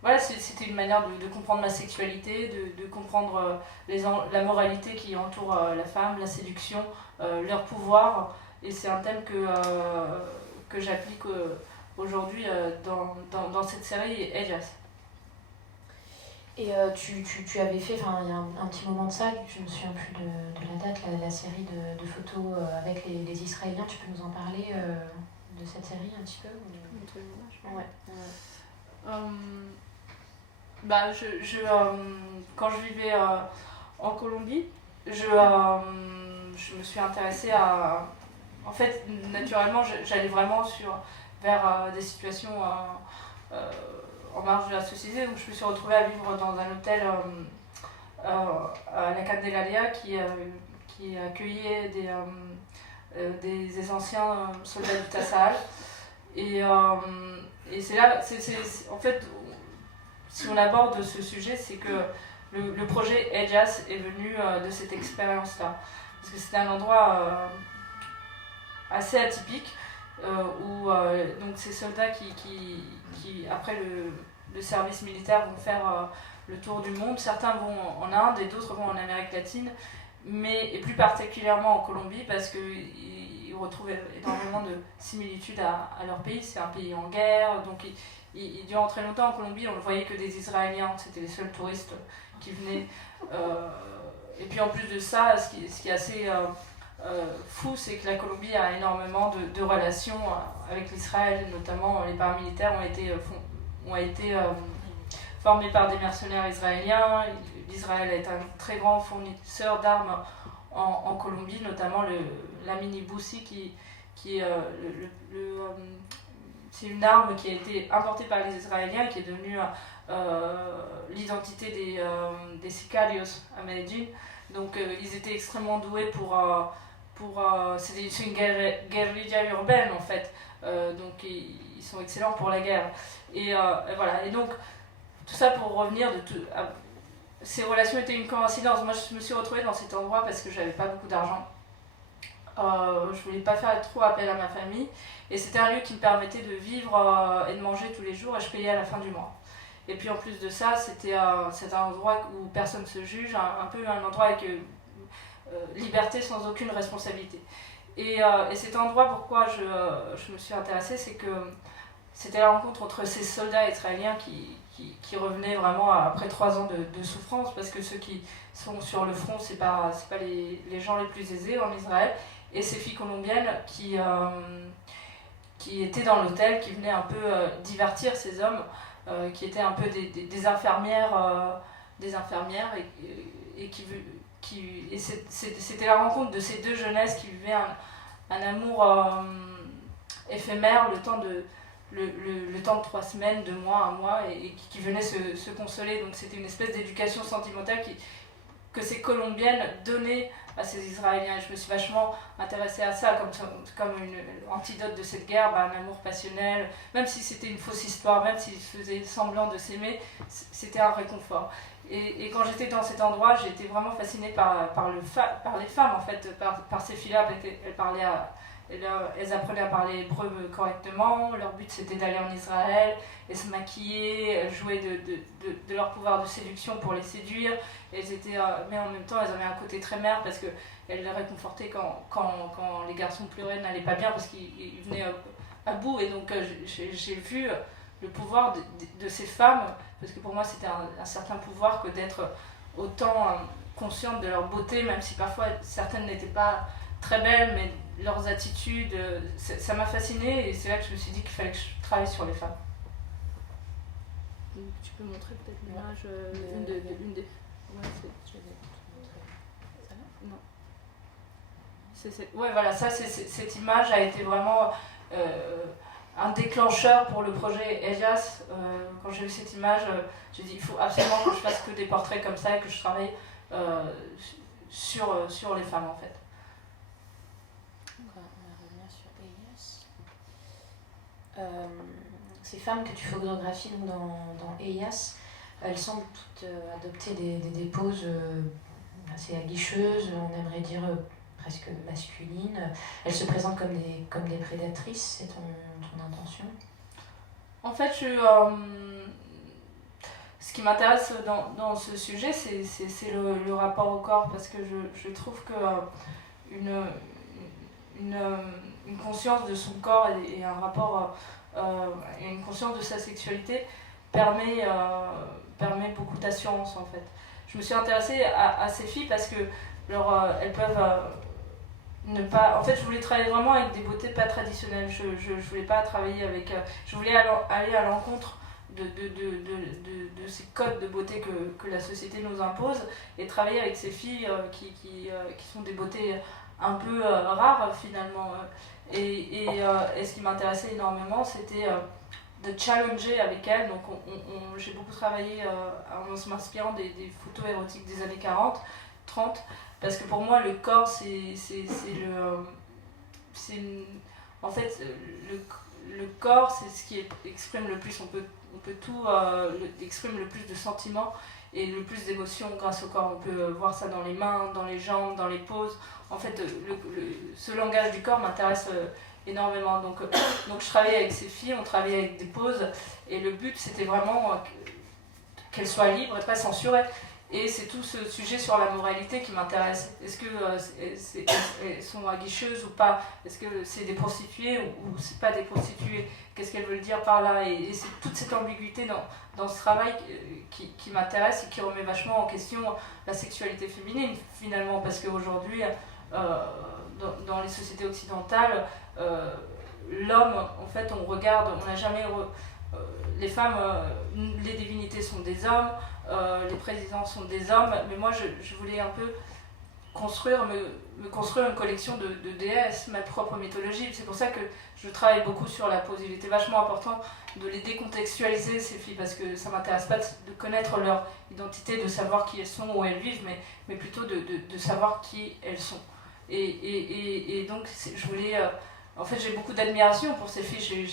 voilà, c'était une manière de comprendre ma sexualité, de comprendre la moralité qui entoure la femme, la séduction, leur pouvoir. Et c'est un thème que j'applique aujourd'hui dans cette série Elias. Et tu avais fait, il y a un petit moment de ça, je ne me souviens plus de la date, la série de photos avec les Israéliens. Tu peux nous en parler de cette série un petit peu Ouais. Quand je vivais en Colombie, je me suis intéressée à... En fait, naturellement, j'allais vraiment vers des situations en marge de la société. Donc je me suis retrouvée à vivre dans un hôtel à la Candelaria qui accueillait des anciens soldats du Tassal. Et c'est là, en fait, si on aborde ce sujet, c'est que le projet Elias est venu de cette expérience-là. parce que c'était un endroit assez atypique, où donc ces soldats qui après le service militaire vont faire le tour du monde. Certains vont en Inde et d'autres vont en Amérique latine, et plus particulièrement en Colombie, parce qu'ils retrouvent énormément de similitudes à leur pays. C'est un pays en guerre, donc durant très longtemps en Colombie, on ne voyait que des Israéliens, c'était les seuls touristes qui venaient. Et puis en plus de ça, ce qui est assez fou, c'est que la Colombie a énormément de relations avec l'Israël, notamment les paramilitaires ont été formés par des mercenaires israéliens. L'Israël est un très grand fournisseur d'armes en Colombie, notamment la mini Boussi qui est c'est une arme qui a été importée par les Israéliens, qui est devenue l'identité des sicarios à Medellín. Donc ils étaient extrêmement doués c'est une guérilla urbaine en fait. Donc ils sont excellents pour la guerre. Et voilà. Et donc tout ça pour revenir ces relations étaient une coïncidence. Moi je me suis retrouvée dans cet endroit parce que j'avais pas beaucoup d'argent. Je voulais pas faire trop appel à ma famille, et c'était un lieu qui me permettait de vivre et de manger tous les jours, et je payais à la fin du mois. Et puis en plus de ça, c'était un endroit où personne ne se juge, un peu un endroit avec liberté sans aucune responsabilité. Et cet endroit, pourquoi je me suis intéressée, c'est que c'était la rencontre entre ces soldats israéliens qui revenaient vraiment après 3 ans de souffrance, parce que ceux qui sont sur le front, c'est pas les gens les plus aisés en Israël, et ces filles colombiennes qui étaient dans l'hôtel, qui venaient un peu divertir ces hommes, qui étaient un peu des infirmières, et c'était la rencontre de ces deux jeunesses qui vivaient un amour éphémère, le temps de 3 semaines, 2 mois, 1 mois, et qui venaient se consoler. Donc c'était une espèce d'éducation sentimentale que ces Colombiennes donnaient à ces Israéliens. Et je me suis vachement intéressée à ça comme une antidote de cette guerre, un amour passionnel, même si c'était une fausse histoire, même s'ils faisaient semblant de s'aimer, c'était un réconfort. Et quand j'étais dans cet endroit, j'ai été vraiment fascinée par les femmes, en fait, par ces filles-là. Elles apprenaient à parler hébreu correctement. Leur but, c'était d'aller en Israël et se maquiller, jouer de leur pouvoir de séduction pour les séduire. Mais en même temps, elles avaient un côté très mère, parce qu'elles les réconfortaient quand les garçons pleuraient, n'allaient pas bien, parce qu'ils venaient à bout. Et donc, j'ai vu le pouvoir de ces femmes, parce que pour moi, c'était un certain pouvoir que d'être autant conscientes de leur beauté, même si parfois certaines n'étaient pas très belles, mais leurs attitudes, ça m'a fascinée, et c'est là que je me suis dit qu'il fallait que je travaille sur les femmes. Donc, tu peux montrer peut-être l'image, une des... Ouais, je les ai montrées. Ça va ? Non. Ouais, voilà, cette image a été vraiment un déclencheur pour le projet Elias. Quand j'ai vu cette image, j'ai dit il faut absolument que je fasse que des portraits comme ça, et que je travaille sur les femmes, en fait. On va revenir sur Elias. Ces femmes que tu photographies donc dans Elias, elles semblent toutes adopter des poses assez aguicheuses, on aimerait dire presque masculines. Elles se présentent comme des prédatrices, c'est ton intention ? En fait, ce qui m'intéresse dans ce sujet, c'est le rapport au corps, parce que je trouve que une conscience de son corps et un rapport et une conscience de sa sexualité permet beaucoup d'assurance, en fait. Je me suis intéressée à ces filles parce que elles peuvent ne pas... En fait, je voulais travailler vraiment avec des beautés pas traditionnelles. Je voulais pas travailler avec... je voulais aller à l'encontre de ces codes de beauté que la société nous impose, et travailler avec ces filles qui sont des beautés un peu rares, finalement. Et ce qui m'intéressait énormément, c'était de challenger avec elles. Donc j'ai beaucoup travaillé en m'inspirant des photos érotiques des années 40, 30, parce que pour moi le corps en fait le corps c'est ce qui exprime le plus, on peut tout exprime le plus de sentiments, et le plus d'émotions grâce au corps. On peut voir ça dans les mains, dans les jambes, dans les poses. En fait, ce langage du corps m'intéresse énormément. Donc je travaillais avec ces filles, on travaillait avec des poses, et le but c'était vraiment qu'elles soient libres et pas censurées. Et c'est tout ce sujet sur la moralité qui m'intéresse. Est-ce que elles sont aguicheuses ou pas? Est-ce que c'est des prostituées ou c'est pas des prostituées? Qu'est-ce qu'elles veulent dire par là? Et c'est toute cette ambiguïté dans ce travail qui m'intéresse et qui remet vachement en question la sexualité féminine, finalement, parce qu'aujourd'hui, dans les sociétés occidentales, l'homme, en fait, on n'a jamais... les femmes, les divinités sont des hommes, les présidents sont des hommes, mais moi je voulais un peu me construire une collection de déesses, ma propre mythologie. C'est pour ça que je travaille beaucoup sur la pose. Il était vachement important de les décontextualiser, ces filles, parce que ça m'intéresse pas de connaître leur identité, de savoir qui elles sont, où elles vivent, mais plutôt de savoir qui elles sont. Et donc je voulais... en fait, j'ai beaucoup d'admiration pour ces filles.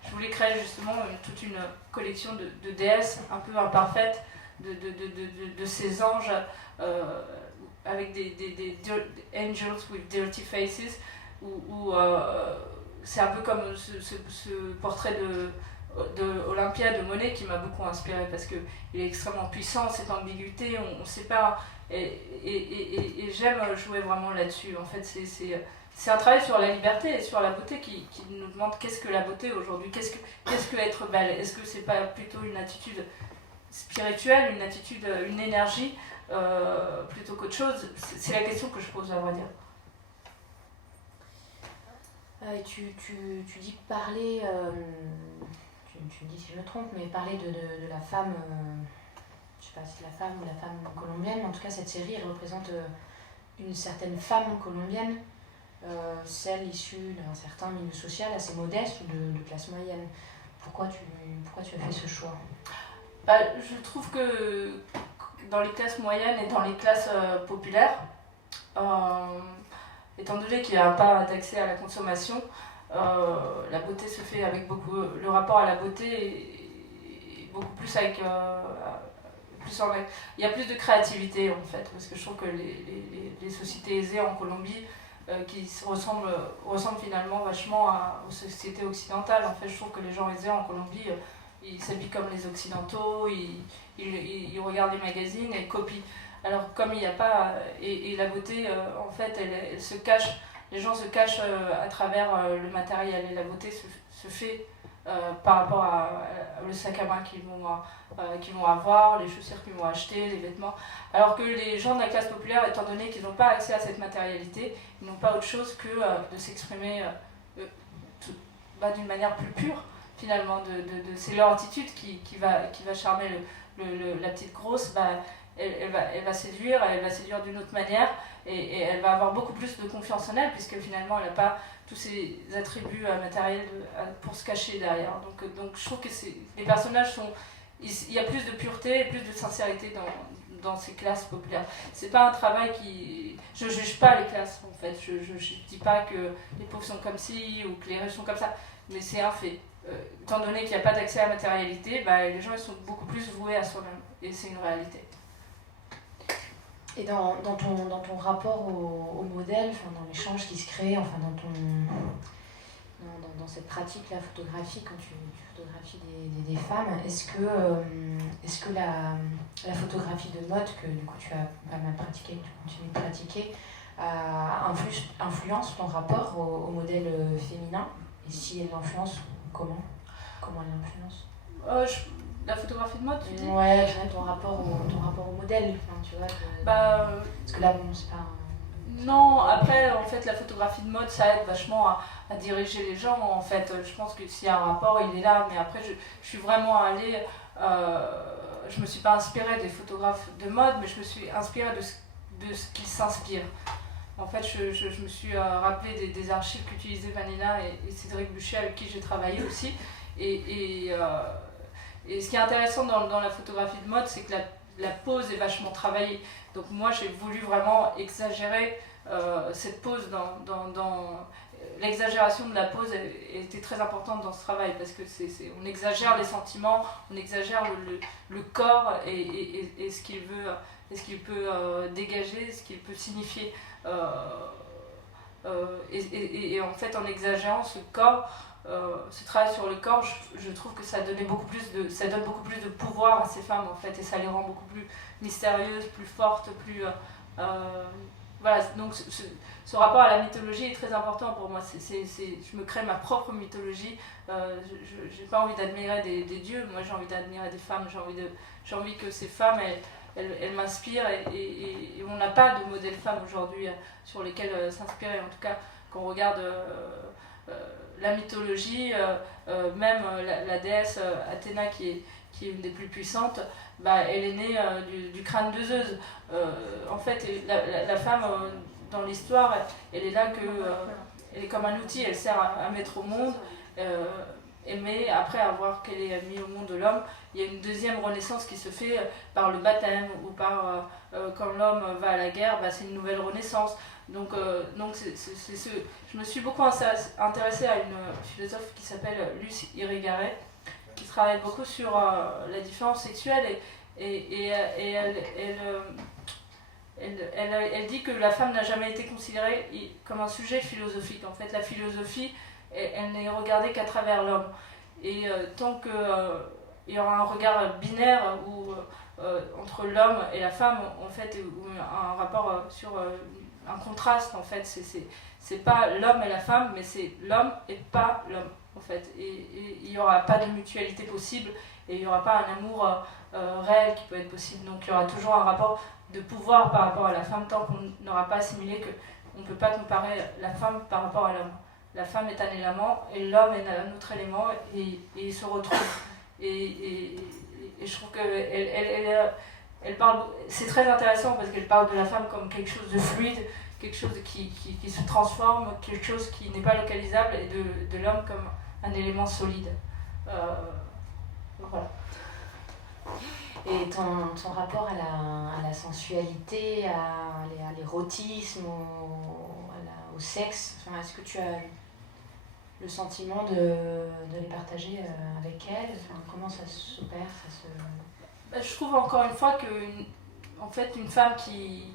Je voulais créer justement toute une collection de déesses un peu imparfaites, de ces anges avec des angels with dirty faces, où c'est un peu comme ce portrait de Olympia de Monet qui m'a beaucoup inspiré, parce qu'il est extrêmement puissant, cette ambiguïté, on ne sait pas, et j'aime jouer vraiment là-dessus. En fait, c'est un travail sur la liberté et sur la beauté qui nous demande qu'est-ce que la beauté aujourd'hui, qu'est-ce que être belle. Est-ce que c'est pas plutôt une attitude spirituelle, une attitude, une énergie plutôt qu'autre chose? C'est la question que je pose, à vrai dire. Tu dis parler, tu me dis si je me trompe, mais parler de la femme, je sais pas si c'est la femme ou la femme colombienne, en tout cas cette série elle représente une certaine femme colombienne, celle issue d'un certain milieu social assez modeste ou de classe moyenne. Pourquoi tu as fait ce choix? Je trouve que dans les classes moyennes et dans les classes populaires, étant donné qu'il n'y a pas d'accès à la consommation, la beauté se fait avec beaucoup... Le rapport à la beauté est beaucoup plus avec... il y a plus de créativité en fait, parce que je trouve que les sociétés aisées en Colombie qui ressemblent finalement vachement aux sociétés occidentales. En fait, je trouve que les gens aisés en Colombie, ils s'habillent comme les occidentaux, ils regardent les magazines et copient. Alors comme il n'y a pas... Et la beauté, en fait, elle se cache, les gens se cachent à travers le matériel, et la beauté se fait par rapport au sac à main qu'ils vont avoir, les chaussures qu'ils vont acheter, les vêtements. Alors que les gens de la classe populaire, étant donné qu'ils n'ont pas accès à cette matérialité, ils n'ont pas autre chose que de s'exprimer d'une manière plus pure, finalement. C'est leur attitude qui va charmer la petite grosse. Elle va séduire d'une autre manière, et elle va avoir beaucoup plus de confiance en elle, puisque finalement elle n'a pas tous ces attributs matériels pour se cacher derrière. Donc je trouve que les personnages sont... Il y a plus de pureté et plus de sincérité dans ces classes populaires. C'est pas un travail qui... Je juge pas les classes en fait, je dis pas que les pauvres sont comme ci ou que les riches sont comme ça, mais c'est un fait. Étant donné qu'il n'y a pas d'accès à la matérialité, les gens ils sont beaucoup plus voués à soi-même, et c'est une réalité. Et dans ton rapport au modèle, dans l'échange qui se crée, dans cette pratique-là photographique, quand tu photographies des femmes, est-ce que la photographie de mode, que du coup tu as pas mal pratiqué, que tu continues de pratiquer, influence ton rapport au modèle féminin? Et si elle l'influence, comment elle l'influence? La photographie de mode, tu dis? Ouais, ton rapport au modèle, tu vois. Parce que là, bon, c'est pas... Non, après, en fait, la photographie de mode, ça aide vachement à diriger les gens, en fait. Je pense que s'il y a un rapport, il est là, mais après, je suis vraiment allée... je me suis pas inspirée des photographes de mode, mais je me suis inspirée de ce qu'ils s'inspirent. En fait, je me suis rappelé des archives qu'utilisaient Vanilla et Cédric Buchet, avec qui j'ai travaillé aussi. Et ce qui est intéressant dans la photographie de mode, c'est que la pose est vachement travaillée. Donc moi, j'ai voulu vraiment exagérer cette pose l'exagération de la pose était très importante dans ce travail parce que on exagère les sentiments, on exagère le corps et ce qu'il veut, et ce qu'il peut dégager, ce qu'il peut signifier. Et en fait, en exagérant ce corps, ce travail sur le corps, je trouve que ça donne beaucoup plus de pouvoir à ces femmes en fait, et ça les rend beaucoup plus mystérieuses, plus fortes, plus voilà. Donc ce rapport à la mythologie est très important pour moi. Je me crée ma propre mythologie. J'ai pas envie d'admirer des dieux, moi j'ai envie d'admirer des femmes. J'ai envie que ces femmes elles m'inspirent et on n'a pas de modèle femme aujourd'hui sur lesquels s'inspirer. En tout cas, quand on regarde la mythologie, même la déesse Athéna qui est une des plus puissantes, elle est née du crâne de Zeus. En fait, la femme dans l'histoire, elle est là elle est comme un outil, elle sert à mettre au monde. Mais après avoir qu'elle ait mis au monde l'homme, il y a une deuxième renaissance qui se fait par le baptême ou par quand l'homme va à la guerre, c'est une nouvelle renaissance. Donc je me suis beaucoup intéressée à une philosophe qui s'appelle Luce Irigaray, qui travaille beaucoup sur la différence sexuelle et elle dit que la femme n'a jamais été considérée comme un sujet philosophique. En fait, la philosophie, elle n'est regardée qu'à travers l'homme. Et tant qu'il y aura un regard binaire entre l'homme et la femme, en fait, ou un rapport sur un contraste, en fait, c'est pas l'homme et la femme, mais c'est l'homme et pas l'homme, en fait. Et il n'y aura pas de mutualité possible, et il n'y aura pas un amour réel qui peut être possible. Donc il y aura toujours un rapport de pouvoir par rapport à la femme, tant qu'on n'aura pas assimilé qu'on ne peut pas comparer la femme par rapport à l'homme. La femme est un élément et l'homme est un autre élément et ils se retrouvent. Et je trouve qu'elle parle, c'est très intéressant parce qu'elle parle de la femme comme quelque chose de fluide, quelque chose qui se transforme, quelque chose qui n'est pas localisable, et de l'homme comme un élément solide. Voilà. Et ton rapport à la sensualité, à l'érotisme, au sexe, est-ce que tu as le sentiment de les partager avec elle? Comment ça s'opère, Je trouve encore une fois qu'une femme qui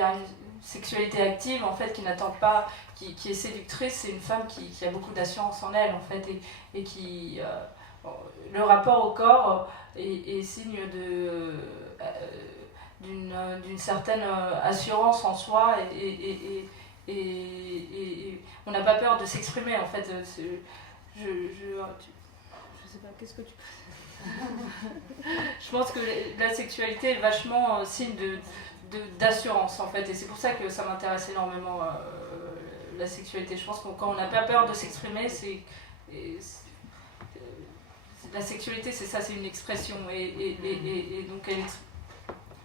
a une sexualité active, en fait, qui n'attend pas, qui est séductrice, c'est une femme qui a beaucoup d'assurance en elle, en fait, et qui... le rapport au corps est signe d'une certaine assurance en soi et on n'a pas peur de s'exprimer, en fait. Je sais pas, qu'est-ce que tu... Je pense que la sexualité est vachement signe d'assurance, en fait, et c'est pour ça que ça m'intéresse énormément, la sexualité. Je pense que quand on n'a pas peur de s'exprimer, la sexualité, c'est ça, c'est une expression, et donc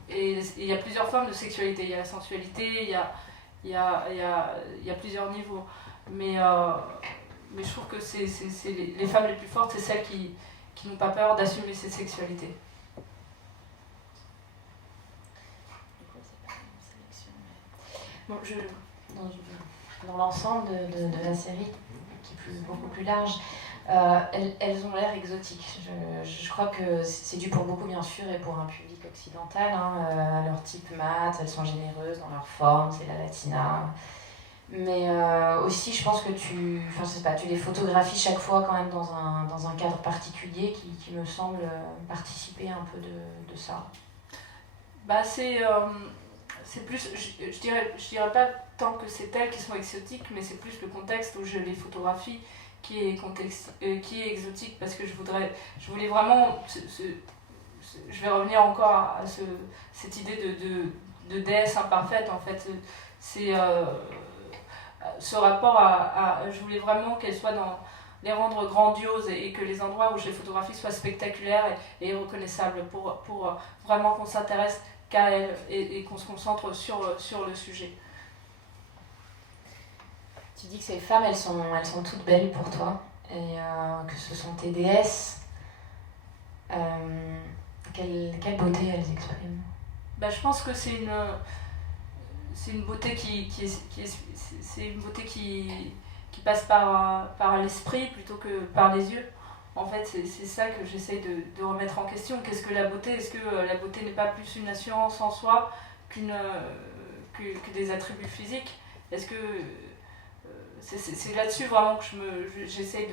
il y a plusieurs formes de sexualité. Il y a la sensualité, il y a plusieurs niveaux, mais je trouve que c'est les femmes les plus fortes, c'est celles qui n'ont pas peur d'assumer cette sexualité. Bon, dans l'ensemble de la série, qui est beaucoup plus large, elles ont l'air exotiques. Je crois que c'est dû pour beaucoup, bien sûr, et pour un public occidental, à leur type mat. Elles sont généreuses dans leur forme, c'est la latina. Mais aussi, je pense que tu les photographies chaque fois quand même dans un cadre particulier qui me semble participer un peu de ça. C'est plus, je dirais pas tant que c'est elles qui sont exotiques, mais c'est plus le contexte où je les photographie qui est exotique, parce que je voulais vraiment, je vais revenir encore à cette idée de déesse imparfaite, en fait. C'est ce rapport je voulais vraiment qu'elles soient les rendre grandioses, et que les endroits où je les photographie soient spectaculaires et reconnaissables, pour vraiment qu'on s'intéresse qu'à elles et qu'on se concentre sur le sujet. Tu dis que ces femmes, elles sont toutes belles pour toi, et que ce sont tes déesses. Quelle beauté elles expriment? Je pense que c'est c'est une beauté c'est une beauté qui passe par l'esprit plutôt que par les yeux. En fait, c'est ça que j'essaye de remettre en question. Qu'est-ce que la beauté? Est-ce que la beauté n'est pas plus une assurance en soi que des attributs physiques? Est-ce que c'est là-dessus vraiment que j'essaye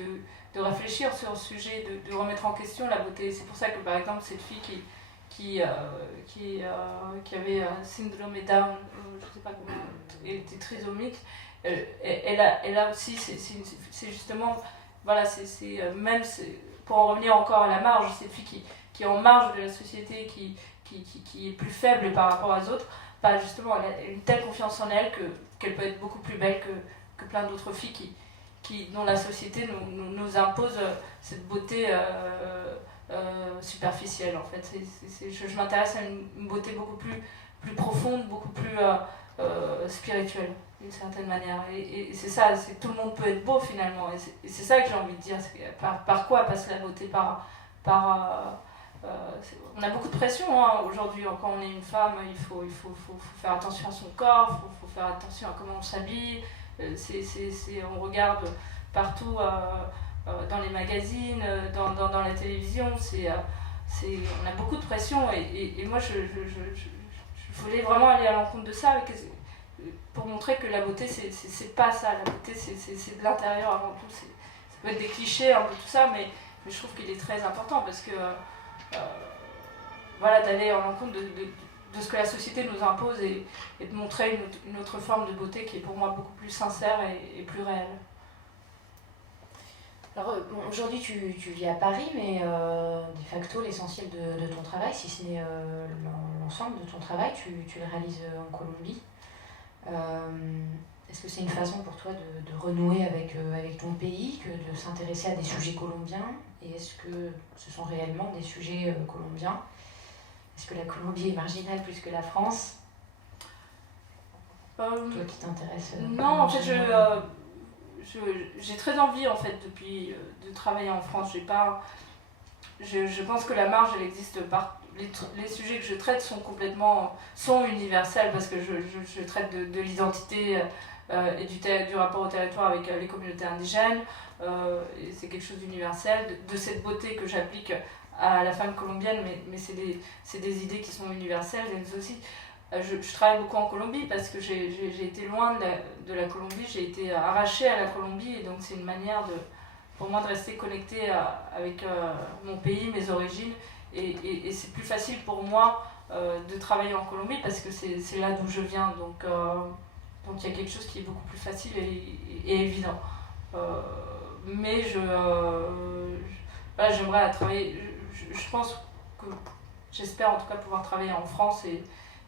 de réfléchir sur ce sujet, de remettre en question la beauté. C'est pour ça que par exemple cette fille qui avait un syndrome Down, je sais pas comment, elle était trisomique, elle a aussi, c'est justement, voilà, même pour en revenir encore à la marge, cette fille qui est en marge de la société, qui est plus faible par rapport aux autres, bah justement, elle a une telle confiance en elle qu'elle peut être beaucoup plus belle que plein d'autres filles dont la société nous impose cette beauté superficielle en fait. Je m'intéresse à une beauté beaucoup plus profonde, beaucoup plus spirituelle d'une certaine manière. Et c'est ça, tout le monde peut être beau finalement. Et c'est ça que j'ai envie de dire. Par quoi passe la beauté? On a beaucoup de pression aujourd'hui. Quand on est une femme, il faut faire attention à son corps, il faut faire attention à comment on s'habille. On regarde partout dans les magazines, dans la télévision, on a beaucoup de pression et moi je voulais vraiment aller à l'encontre de ça pour montrer que la beauté c'est pas ça, la beauté c'est de l'intérieur avant tout. Ça peut être des clichés un peu tout ça, mais je trouve qu'il est très important parce que voilà, d'aller à l'encontre de ce que la société nous impose et de montrer une autre forme de beauté qui est pour moi beaucoup plus sincère et plus réelle. Alors aujourd'hui tu vis à Paris, mais de facto l'essentiel de ton travail, si ce n'est l'ensemble de ton travail, tu le réalises en Colombie. Est-ce que c'est une façon pour toi de renouer avec ton pays, que de s'intéresser à des sujets colombiens? Et est-ce que ce sont réellement des sujets colombiens? Est-ce que la Colombie est marginale plus que la France? Toi qui t'intéresses non, en fait, j'ai très envie en fait depuis de travailler en France. Je pense que la marge elle existe par les sujets que je traite sont universels parce que je traite de l'identité et du rapport au territoire avec les communautés indigènes. Et c'est quelque chose d'universel, de cette beauté que j'applique à la femme colombienne, mais c'est des idées qui sont universelles. Et aussi, je travaille beaucoup en Colombie parce que j'ai été loin de la Colombie, j'ai été arrachée à la Colombie et donc c'est une manière pour moi de rester connectée avec mon pays, mes origines et c'est plus facile pour moi de travailler en Colombie parce que c'est là d'où je viens, donc il y a quelque chose qui est beaucoup plus facile et évident. Mais voilà, j'aimerais travailler, je pense que j'espère en tout cas pouvoir travailler en France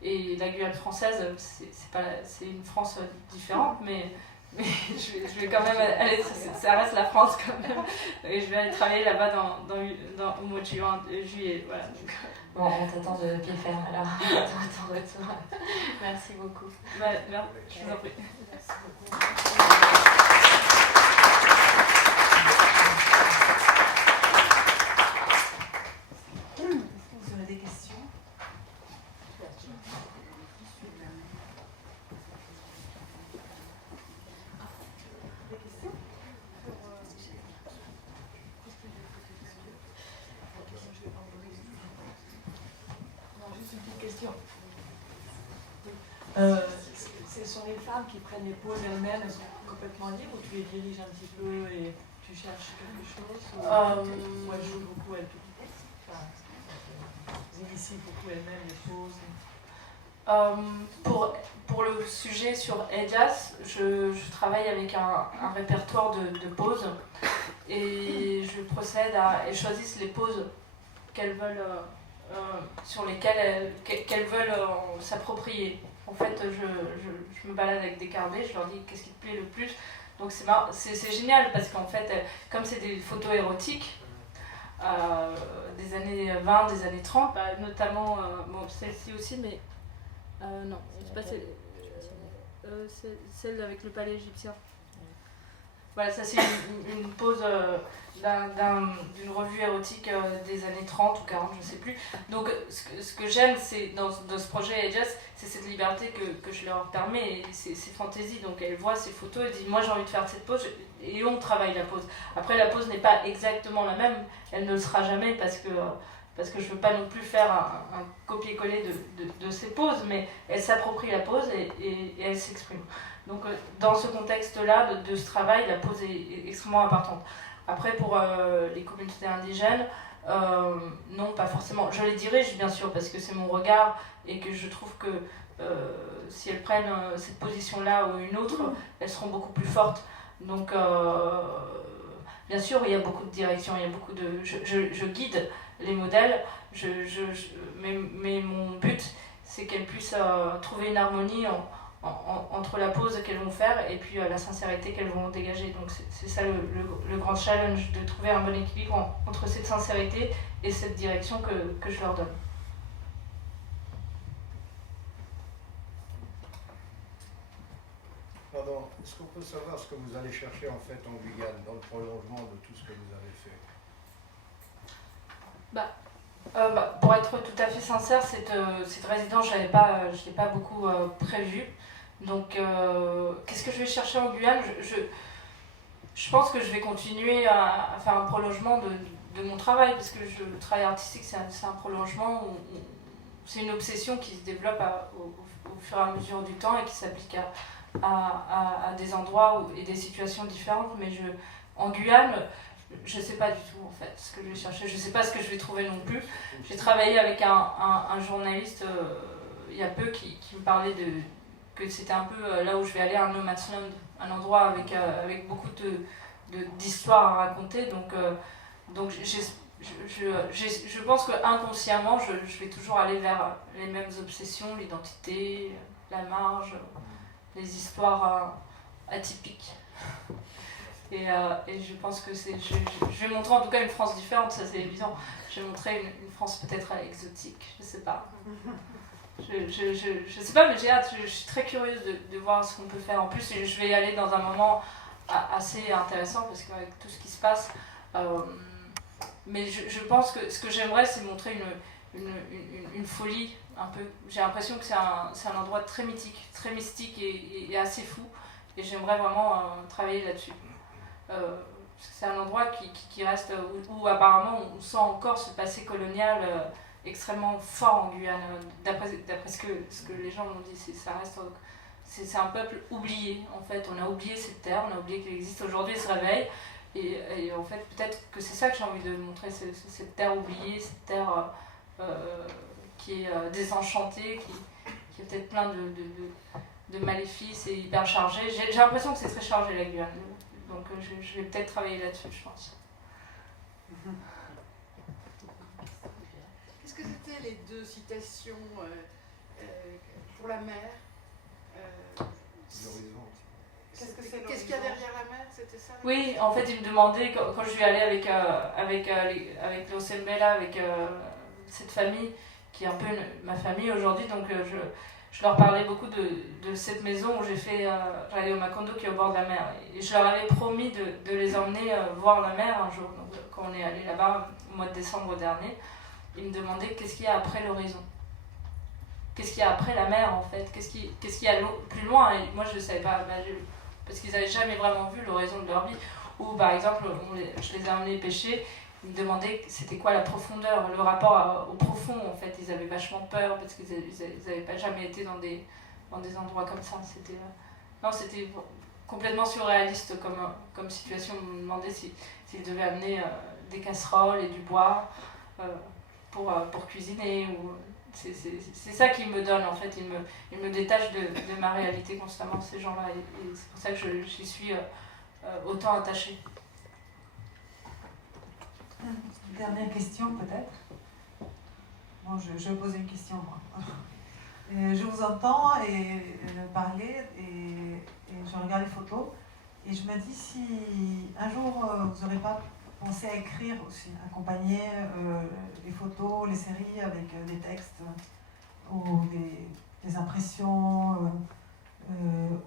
et la Guyane française, c'est une France différente, mais je vais quand même aller, ça reste la France quand même, et je vais aller travailler là-bas au mois de juillet. Voilà. Bon, on t'attend de pied ferme alors, ton retour. Merci beaucoup. Je vous en prie. Merci beaucoup. Vous aurez des questions? Ce sont les femmes qui prennent les pôles elles-mêmes, elles sont complètement libres ou tu les diriges un petit peu et tu cherches quelque chose ou elles jouent beaucoup elles initient beaucoup elles-mêmes les choses? Pour le sujet sur Ellas, je travaille avec un répertoire de poses et je procède elles choisissent les poses qu'elles veulent, sur lesquelles qu'elles veulent s'approprier. En fait, je me balade avec des carnets, je leur dis qu'est-ce qui te plaît le plus. Donc c'est génial parce qu'en fait, comme c'est des photos érotiques, des années 20, des années 30, notamment, celle-ci aussi, mais non, c'est pas celle avec le palais égyptien. Voilà, ça c'est une pose d'une revue érotique des années 30 ou 40, je sais plus. Donc ce que j'aime c'est dans ce projet Ages, c'est cette liberté que je leur permets, et c'est fantaisie. Donc elles voient ces photos et disent moi j'ai envie de faire cette pose, et on travaille la pose. Après la pose n'est pas exactement la même, elle ne le sera jamais parce que je veux pas non plus faire un copier-coller de ces poses, mais elle s'approprie la pose et elle s'exprime. Donc dans ce contexte-là de ce travail, la pose est extrêmement importante. Après pour les communautés indigènes, non pas forcément. Je les dirige bien sûr parce que c'est mon regard et que je trouve que si elles prennent cette position-là ou une autre, elles seront beaucoup plus fortes. Donc bien sûr il y a beaucoup de directions, il y a beaucoup de... Je guide les modèles, mais mon but c'est qu'elles puissent trouver une harmonie entre la pose qu'elles vont faire et puis la sincérité qu'elles vont dégager. Donc c'est ça le grand challenge, de trouver un bon équilibre entre cette sincérité et cette direction que je leur donne. Pardon, est-ce qu'on peut savoir ce que vous allez chercher en fait en Guyane, dans le prolongement de tout ce que vous avez fait? Pour être tout à fait sincère, cette résidence, je l'ai pas beaucoup prévue. Donc, qu'est-ce que je vais chercher en Guyane? Je pense que je vais continuer à faire un prolongement de mon travail, parce que le travail artistique, c'est un prolongement, c'est une obsession qui se développe au fur et à mesure du temps et qui s'applique à des endroits et des situations différentes. Mais en Guyane, je ne sais pas du tout en fait ce que je vais chercher, je ne sais pas ce que je vais trouver non plus. J'ai travaillé avec un journaliste il y a peu qui me parlait que c'était un peu là où je vais aller, un no man's land, un endroit avec beaucoup d'histoires à raconter. Donc je pense que inconsciemment je vais toujours aller vers les mêmes obsessions, l'identité, la marge, les histoires atypiques. Et je pense que je vais montrer en tout cas une France différente, ça c'est évident. Je vais montrer une France peut-être exotique, je sais pas. Je sais pas, mais j'ai hâte, je suis très curieuse de voir ce qu'on peut faire. En plus, je vais y aller dans un moment assez intéressant parce qu'avec tout ce qui se passe. Mais je pense que ce que j'aimerais, c'est montrer une folie un peu. J'ai l'impression que c'est un endroit très mythique, très mystique et assez fou. Et j'aimerais vraiment travailler là-dessus. C'est un endroit qui reste où apparemment on sent encore ce passé colonial extrêmement fort en Guyane. D'après ce que les gens m'ont dit, c'est un peuple oublié en fait. On a oublié cette terre, on a oublié qu'elle existe. Aujourd'hui elle se réveille et en fait peut-être que c'est ça que j'ai envie de montrer, cette terre oubliée, cette terre qui est désenchantée, qui est peut-être plein de maléfices et hyper chargée. J'ai l'impression que c'est très chargé la Guyane. Donc je vais peut-être travailler là-dessus, je pense. Qu'est-ce que c'était les deux citations pour la mer? Qu'est-ce qu'il y a derrière la mer? C'était ça? Oui, en fait, il me demandait, quand je suis allée avec l'Osembela, avec cette famille, qui est un peu ma famille aujourd'hui, donc je leur parlais beaucoup de cette maison où j'allais au Macondo qui est au bord de la mer. Et je leur avais promis de les emmener voir la mer un jour. Donc, quand on est allé là-bas au mois de décembre dernier, ils me demandaient qu'est-ce qu'il y a après l'horizon. Qu'est-ce qu'il y a après la mer en fait? Qu'est-ce qu'il y a plus loin? Et moi je ne savais pas, parce qu'ils n'avaient jamais vraiment vu l'horizon de leur vie. Ou par exemple, je les ai emmenés pêcher. Ils me demandaient c'était quoi la profondeur, le rapport au profond en fait. Ils avaient vachement peur parce qu'ils n'avaient pas jamais été dans des endroits comme ça. C'était complètement surréaliste comme situation. Ils me demandaient s'ils devaient amener des casseroles et du bois pour cuisiner. C'est ça qu'ils me donnent en fait. Ils me détachent de ma réalité constamment, ces gens-là. Et c'est pour ça que j'y suis autant attachée. Une dernière question peut-être. Bon, je vais poser une question moi. Je vous entends parler et je regarde les photos et je me dis si un jour vous n'aurez pas pensé à écrire aussi, accompagner les photos, les séries avec des textes ou des impressions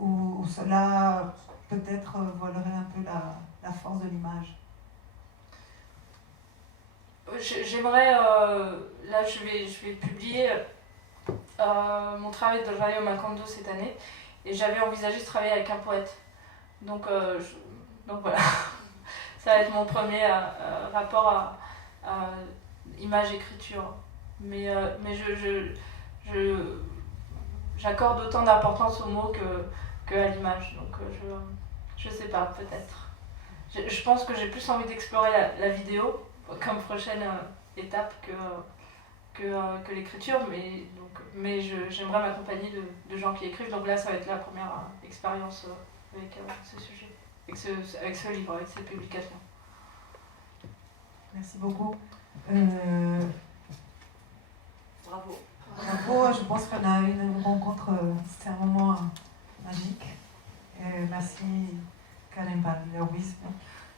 ou cela peut-être voilerait un peu la force de l'image. J'aimerais, là je vais publier mon travail de Rayo Macondo cette année, et j'avais envisagé de travailler avec un poète. Donc voilà, ça va être mon premier rapport à image-écriture. Mais j'accorde autant d'importance aux mots que à l'image. Donc je sais pas, peut-être. Je pense que j'ai plus envie d'explorer la vidéo comme prochaine étape que l'écriture, mais j'aimerais m'accompagner de gens qui écrivent. Donc là, ça va être la première expérience avec ce sujet, avec ce livre, avec cette publication. Merci beaucoup. Bravo. Bravo, je pense qu'on a eu une rencontre, c'était un moment magique. Merci Karen Lewis,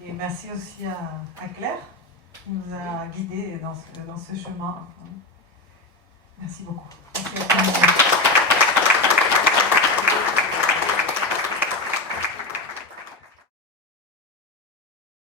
et merci aussi à Claire qui nous a guidés dans ce chemin. Merci beaucoup. Merci à tous.